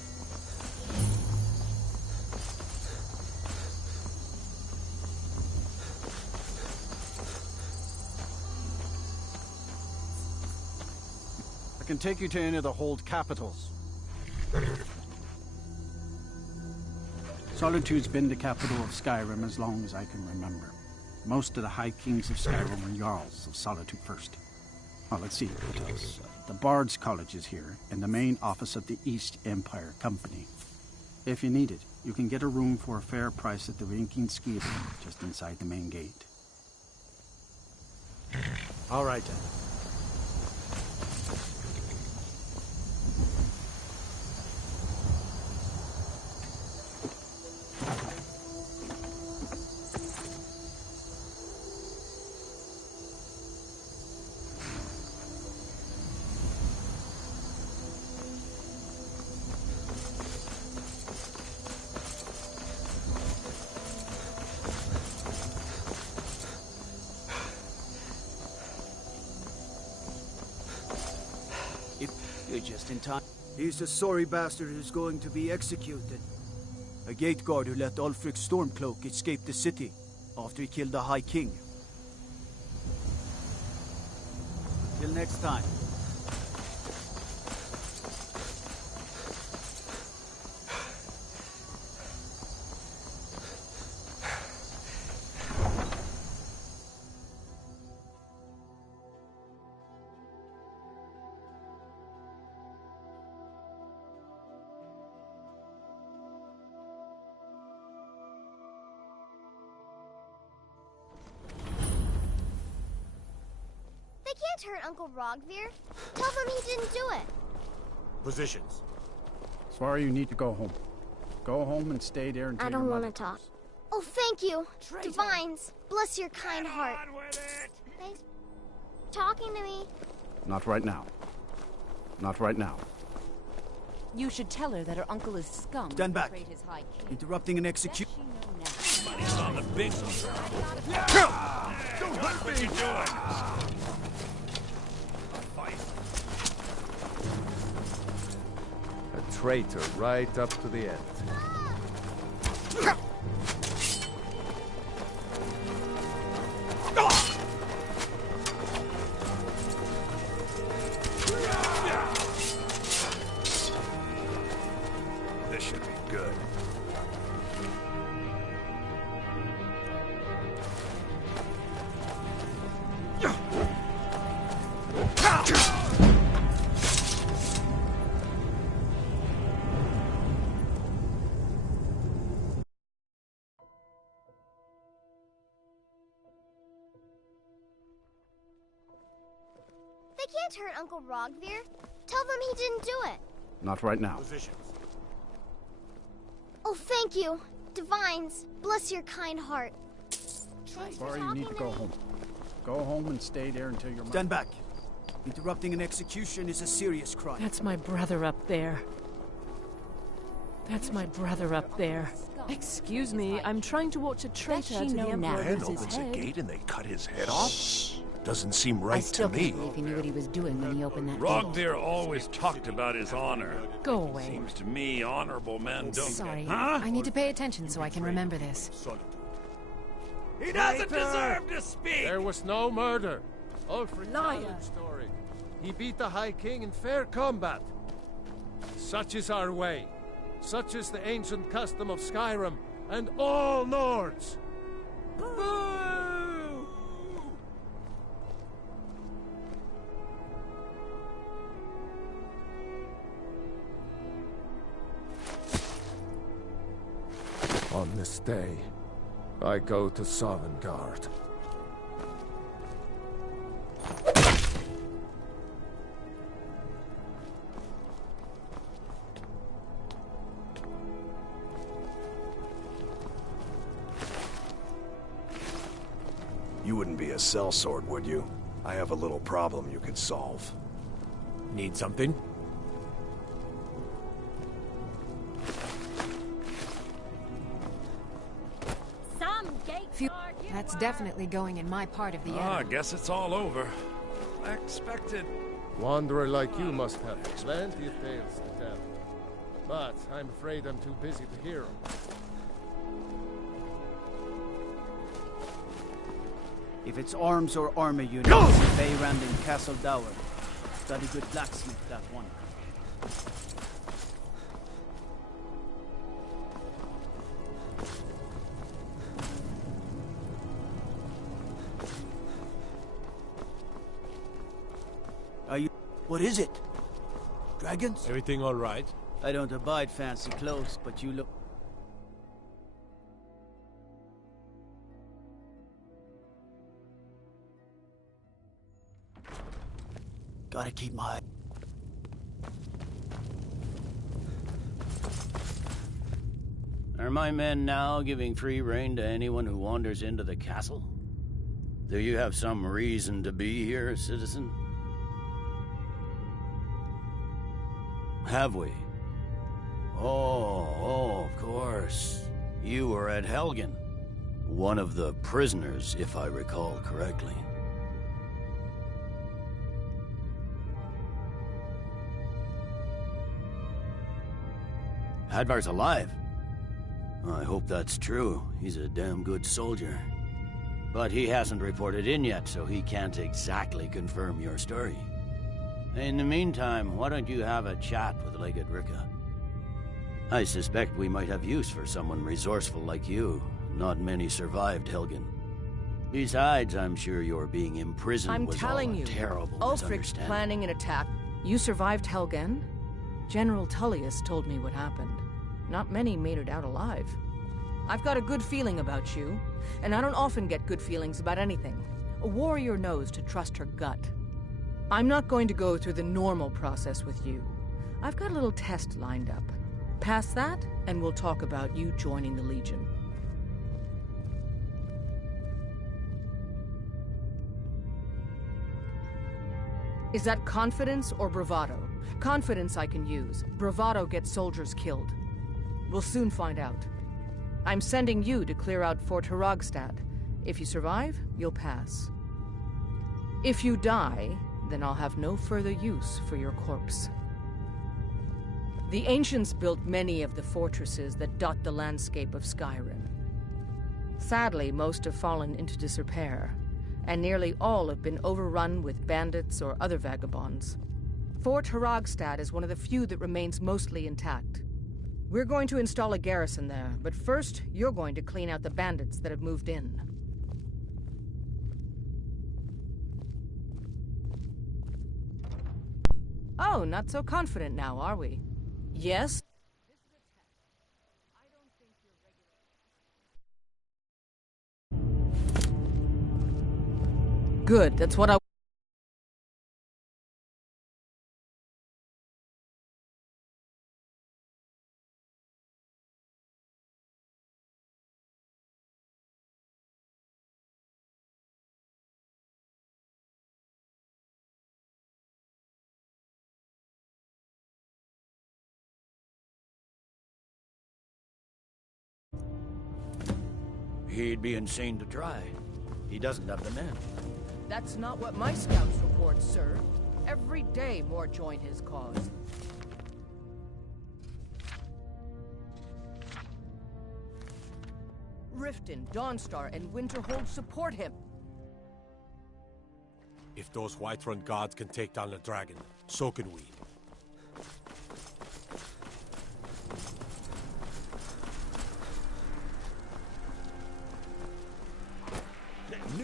I can take you to any of the hold capitals. Solitude's been the capital of Skyrim as long as I can remember. Most of the High Kings of Skyrim were Jarls of Solitude first. Well, let's see what else. The Bard's College is here, and the main office of the East Empire Company. If you need it, you can get a room for a fair price at the Rinking Ski Inn, just inside the main gate. All right, then. You're just in time. He's the sorry bastard who's going to be executed. A gate guard who let Ulfric Stormcloak escape the city after he killed the High King. Till next time. Can't hurt Uncle Rogvir. Tell them he didn't do it. Positions. Sorry, you need to go home. Go home and stay there until I don't want to talk. Oh, thank you. Divines, bless your kind heart. Thanks for talking to me. Not right now. Not right now. You should tell her that her uncle is scum. Stand back. His high king. Interrupting an execution. Money's on the big one. Don't hurt me! What you doing? A traitor right up to the end. This should be good. They can't hurt Uncle Rogvir. Tell them he didn't do it. Not right now. Positions. Oh, thank you. Divines, bless your kind heart. Thanks Sorry, for you need to go home. Go home and stay there until your... Stand back. Interrupting an execution is a serious crime. That's my brother up there. That's my brother up there. Excuse me, I'm trying to watch a traitor to the Emperor Man lose his opens a head. gate and they cut his head off? Doesn't seem I right still to me. can't believe he knew what he was doing when he opened that gate. Rogvir always talked about his honor. Go away. Seems to me honorable men don't. Sorry, Huh? I need to pay attention so I can remember this. He doesn't deserve to speak! There was no murder. Ulfric Liar. told the story. He beat the High King in fair combat. Such is our way. Such is the ancient custom of Skyrim and all Nords. Boo! On this day, I go to Sovngarde. You wouldn't be a sellsword, would you? I have a little problem you could solve. Need something? That's definitely going in my part of the I guess it's all over. I expected. Wanderer like you must have plenty of tales to tell. But I'm afraid I'm too busy to hear them. If it's arms or armor units, Beyrand and Castle Dower. Got a good blacksmith, that one. Are you... What is it? Dragons? Everything all right? I don't abide fancy clothes, but you look... Gotta keep my... Are my men now giving free rein to anyone who wanders into the castle? Do you have some reason to be here, citizen? Have we? Oh, of course. You were at Helgen. One of the prisoners, if I recall correctly. Hadvar's alive. I hope that's true. He's a damn good soldier. But he hasn't reported in yet, so he can't exactly confirm your story. In the meantime, why don't you have a chat with Legate Ricka? I suspect we might have use for someone resourceful like you. Not many survived Helgen. Besides, I'm sure your being imprisoned was all a terrible Ulfric's misunderstanding. planning an attack. You survived Helgen? General Tullius told me what happened. Not many made it out alive. I've got a good feeling about you, and I don't often get good feelings about anything. A warrior knows to trust her gut. I'm not going to go through the normal process with you. I've got a little test lined up. Pass that, and we'll talk about you joining the Legion. Is that confidence or bravado? Confidence I can use. Bravado gets soldiers killed. We'll soon find out. I'm sending you to clear out Fort Haragstad. If you survive, you'll pass. If you die, then I'll have no further use for your corpse. The ancients built many of the fortresses that dot the landscape of Skyrim. Sadly, most have fallen into disrepair, and nearly all have been overrun with bandits or other vagabonds. Fort Haragstad is one of the few that remains mostly intact. We're going to install a garrison there, but first, you're going to clean out the bandits that have moved in. Oh, not so confident now, are we? Yes? Good, that's what I... He'd be insane to try. He doesn't have the men. That's not what my scouts report, sir. Every day more join his cause. Riften, Dawnstar, and Winterhold support him. If those Whiterun gods can take down the dragon, so can we.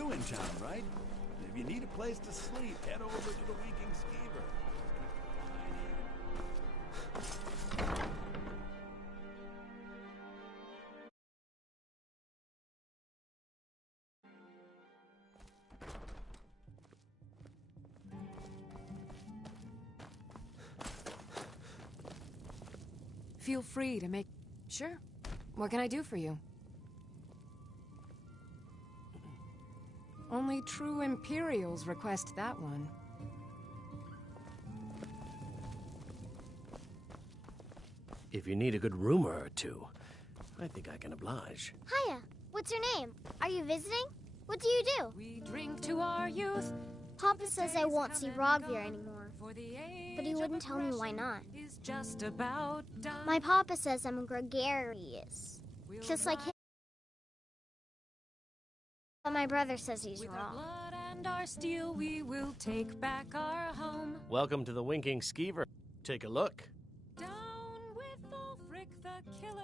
new in town, right? If you need a place to sleep, head over to the Winking Skeever. Feel free to make... Sure. What can I do for you? Only true Imperials request that one. If you need a good rumor or two, I think I can oblige. Hiya. What's your name? Are you visiting? What do you do? We drink to our youth. Papa says I won't see Rogvir anymore. But he wouldn't tell me why not. Just about done. My papa says I'm gregarious. Just like him. But my brother says he's wrong. Blood and our steel, we will take back our home. Welcome to the Winking Skeever. Take a look. Down with Ulfric, the killer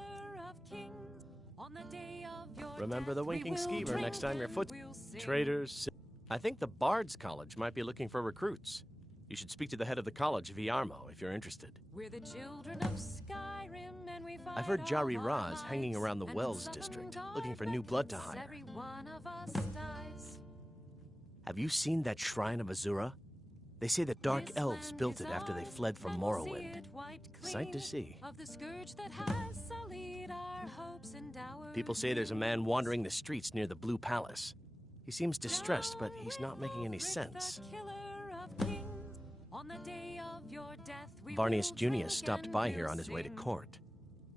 of kings. On the day of your Remember the Winking Skeever next time you're foot... Traders... I think the Bards College might be looking for recruits. You should speak to the head of the college, Viarmo, if you're interested. We're the children of Skyrim, and we I've heard Jari Ra's hanging around the Wells district, looking for new blood to hire. every one of us dies. Have you seen that Shrine of Azura? They say that dark elves built it after they fled from Morrowind. Sight to see. Of the scourge that has sullied our hopes and dours. People say there's a man wandering the streets near the Blue Palace. He seems distressed, but he's not making any sense. Varnius Junius stopped by here on his way to court.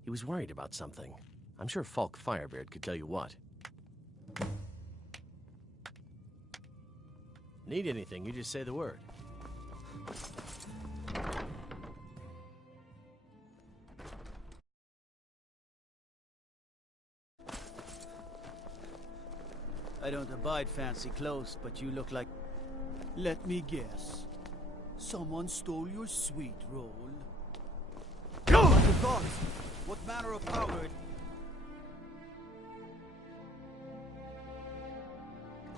He was worried about something. I'm sure Falk Firebeard could tell you what. Need anything, you just say the word. I don't abide fancy clothes, but you look like... Let me guess. Someone stole your sweet roll. Oh my God! What manner of coward?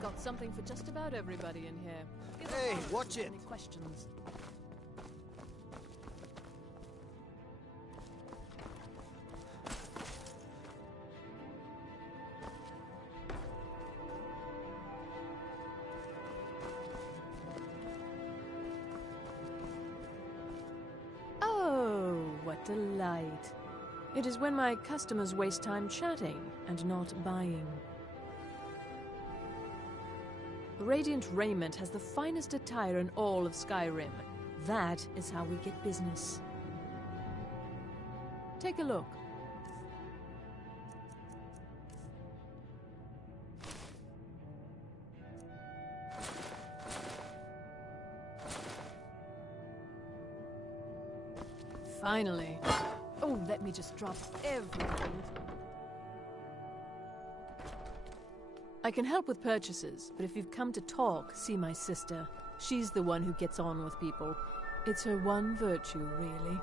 Got something for just about everybody in here. Hey, watch it! Any questions? What delight. It is when my customers waste time chatting and not buying. Radiant Raiment has the finest attire in all of Skyrim. That is how we get business. Take a look. Finally. Oh, let me just drop everything. I can help with purchases, but if you've come to talk, see my sister. She's the one who gets on with people. It's her one virtue, really.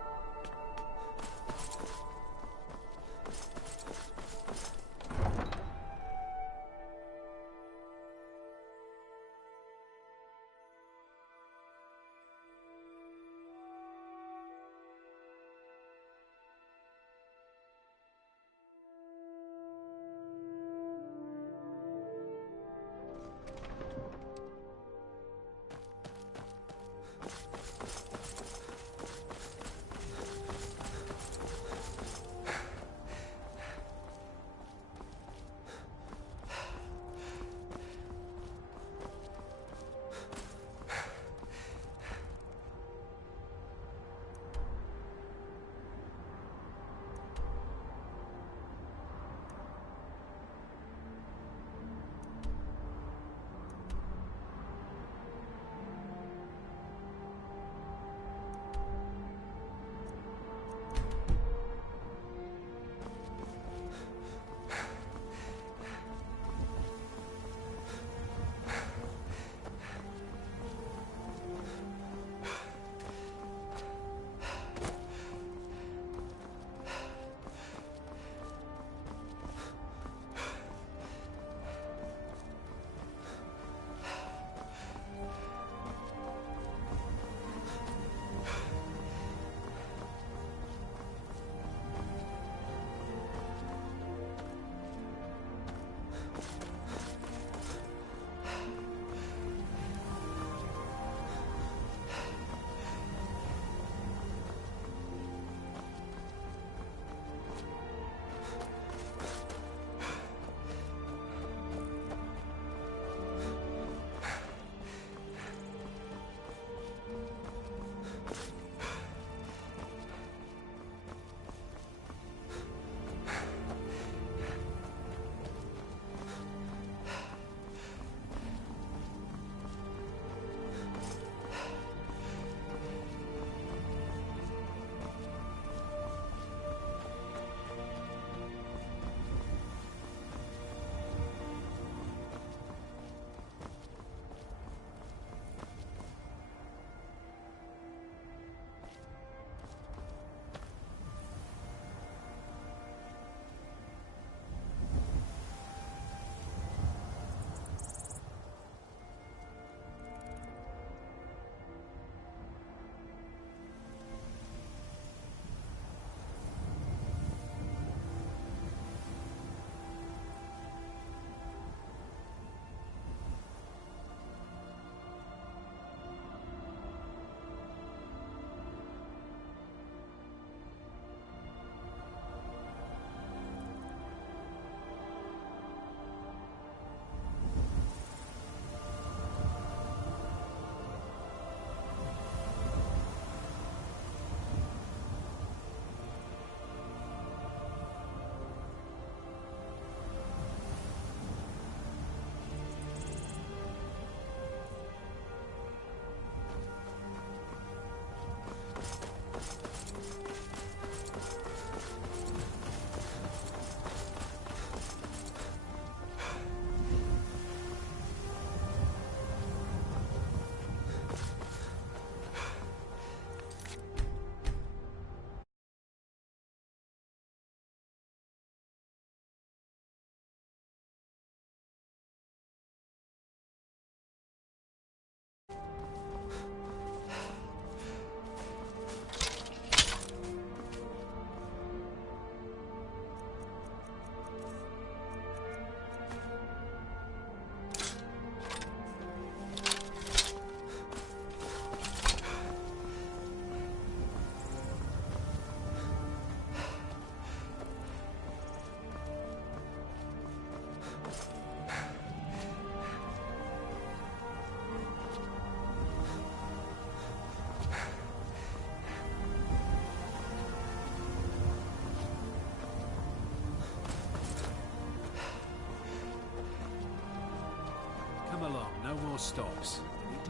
stops.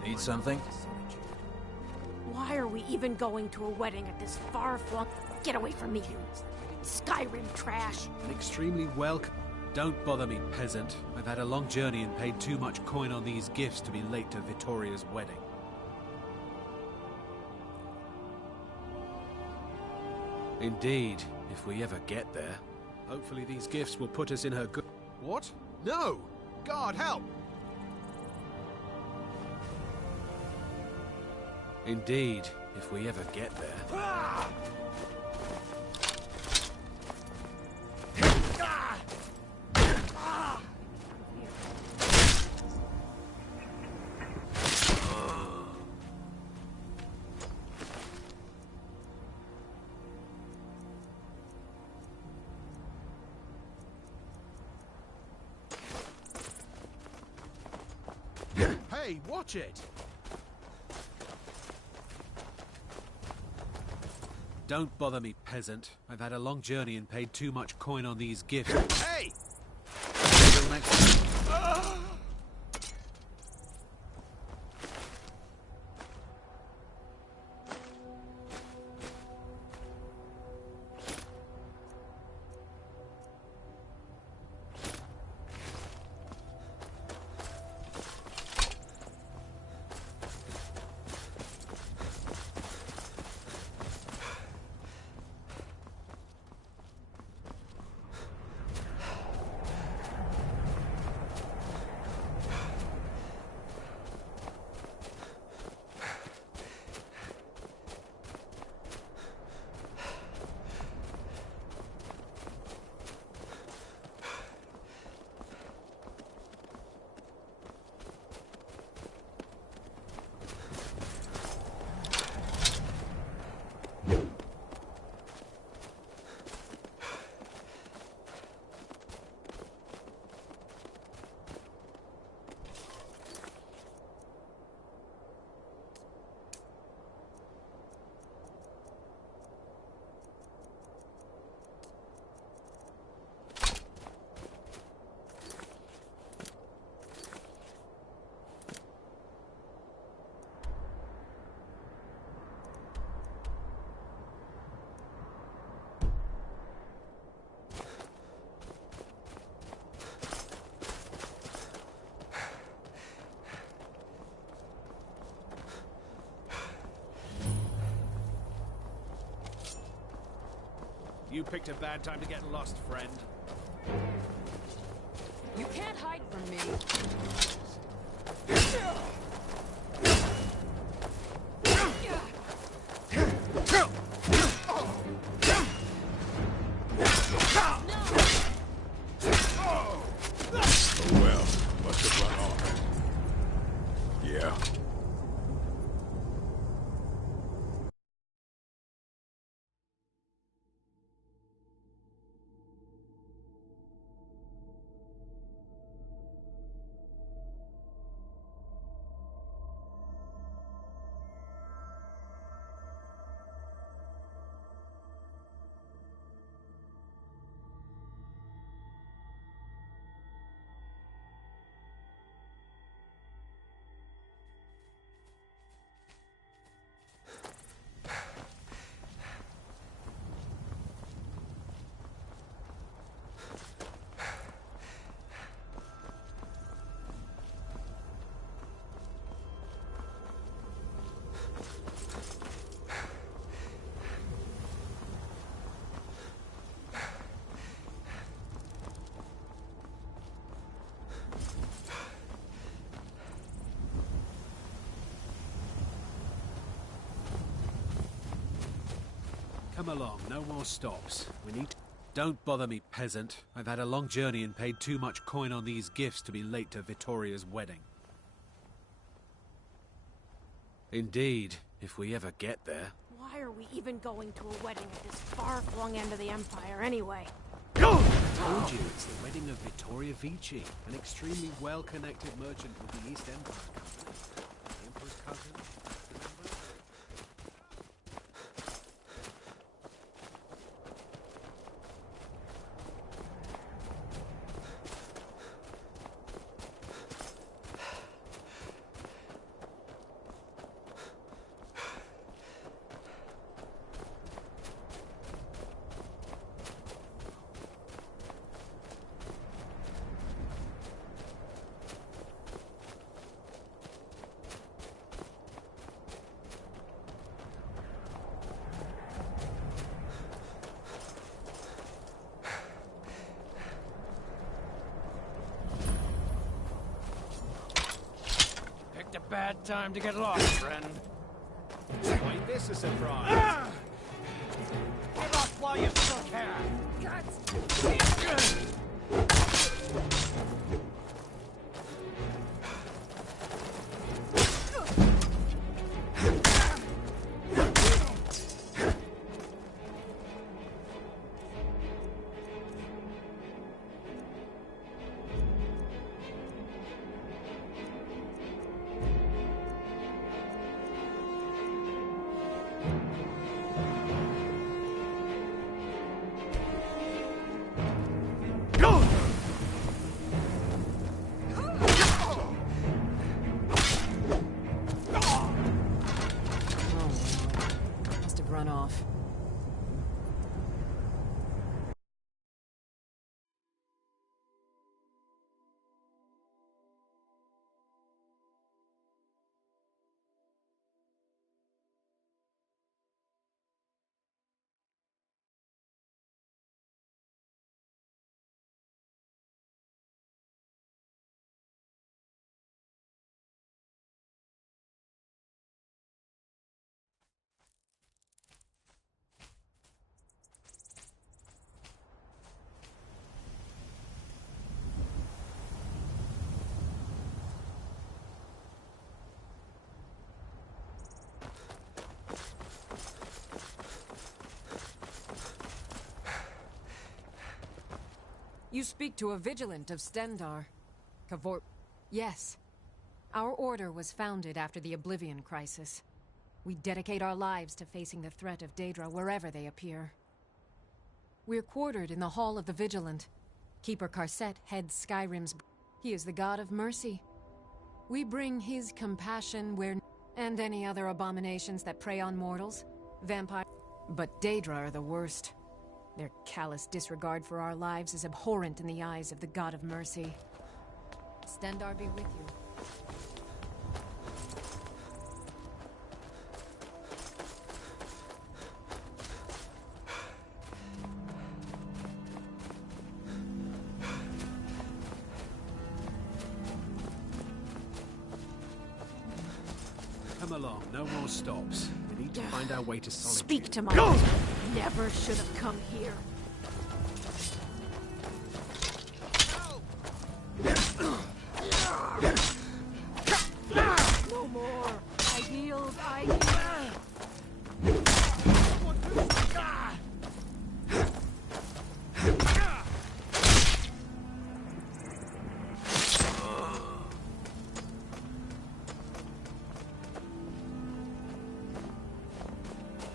Need something? Why are we even going to a wedding at this far-flung... Get away from me, you Skyrim trash! An extremely welcome... Don't bother me, peasant. I've had a long journey and paid too much coin on these gifts to be late to Vittoria's wedding. Indeed, if we ever get there. Hopefully these gifts will put us in her good... What? No! God, help! Indeed, if we ever get there. Hey, watch it! Don't bother me, peasant. I've had a long journey and paid too much coin on these gifts. Hey! Until next time. You picked a bad time to get lost, friend. You can't hide from me. Oh well, must have run off. Yeah. Come along, no more stops. We need to... Don't bother me, peasant. I've had a long journey and paid too much coin on these gifts to be late to Vittoria's wedding. Indeed, if we ever get there. Why are we even going to a wedding at this far-flung end of the Empire, anyway? I told you, it's the wedding of Vittoria Vici, an extremely well-connected merchant with the East Empire Company. The Emperor's cousin. bad time to get lost, friend. Find this a surprise. Get off while you still can! Run off. You speak to a vigilant of Stendar. Cavor... Yes. Our order was founded after the Oblivion Crisis. We dedicate our lives to facing the threat of Daedra wherever they appear. We're quartered in the Hall of the Vigilant. Keeper Karset heads Skyrim's... He is the god of mercy. We bring his compassion where... And any other abominations that prey on mortals. Vampire... But Daedra are the worst. Their callous disregard for our lives is abhorrent in the eyes of the God of Mercy. Stendar be with you. Come along, no more stops. We need to find our way to solitude. Speak to my... Never should have come here. No more. I healed.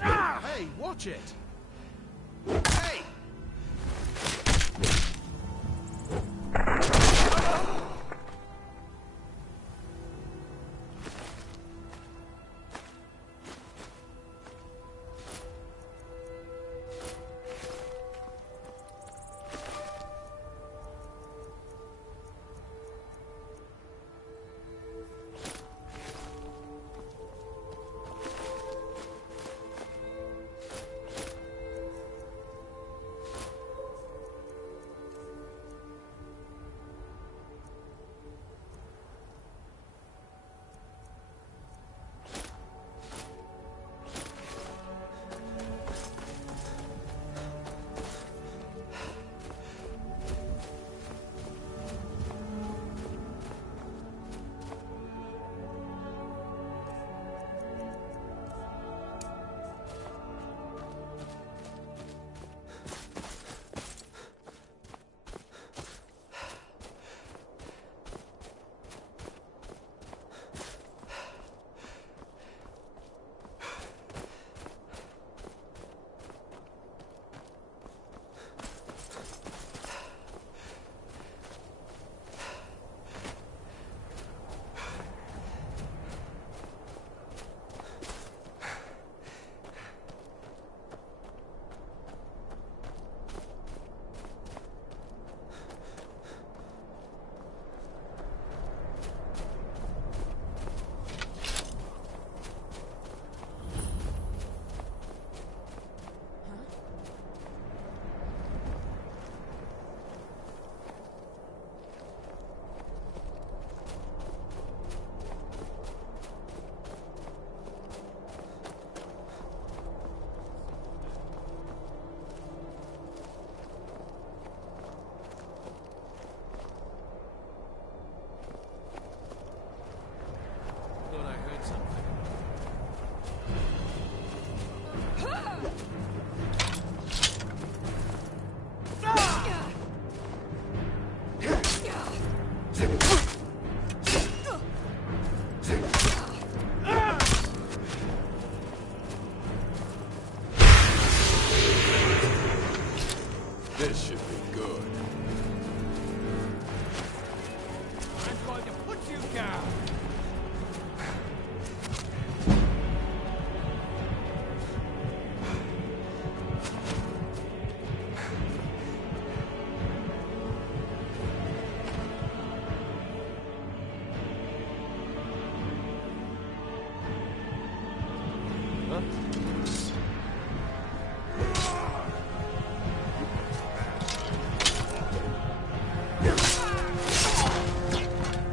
Hey, watch it! This should be good. I'm going to put you down.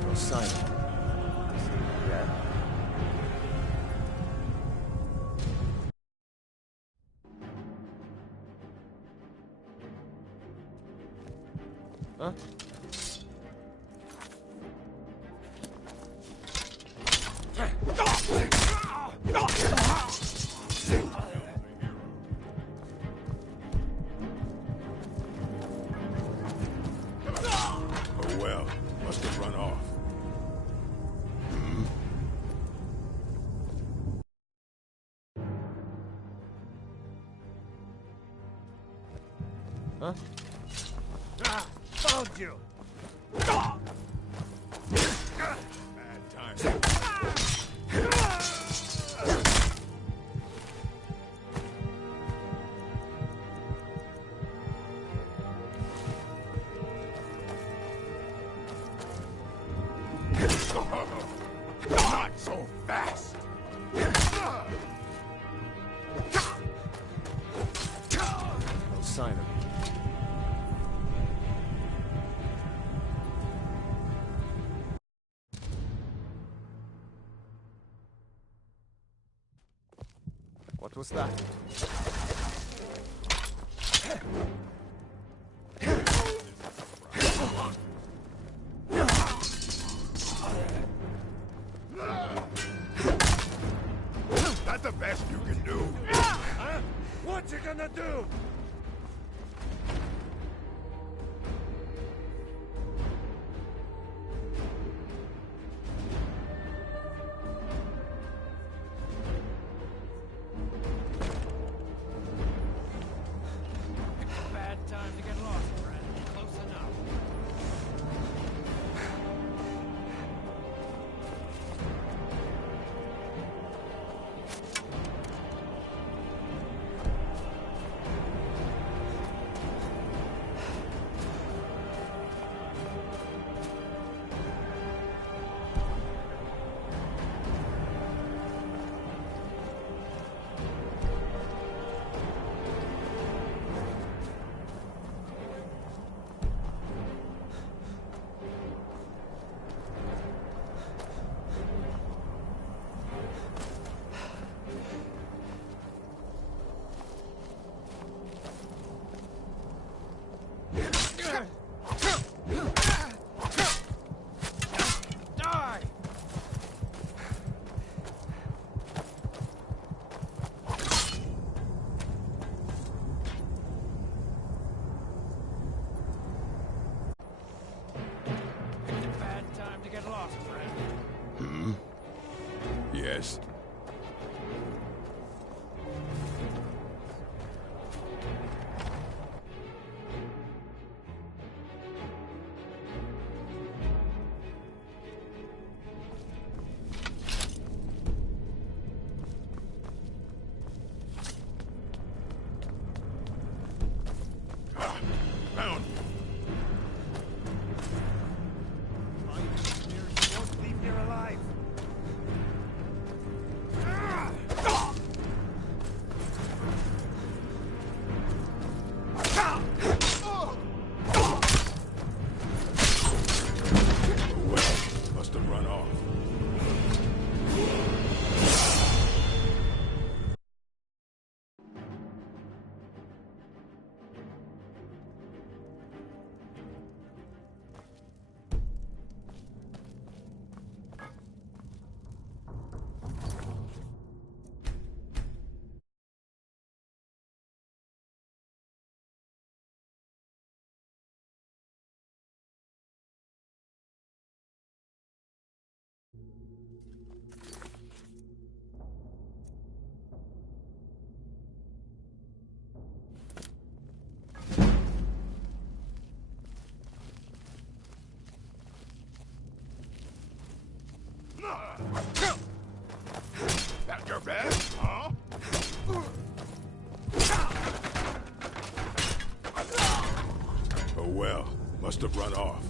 No sign. Yeah. Huh? Oh well, must have run off. Huh? Ah, found you. Bad time. Not so fast! No sign of him. What was that? That the best you can do? Huh? What you gonna do? Bad time to get lost, friend. Close enough. Die! Bad time to get lost, friend. Yes. Found you. You won't leave here alive. That your best, huh? Oh well, must have run off.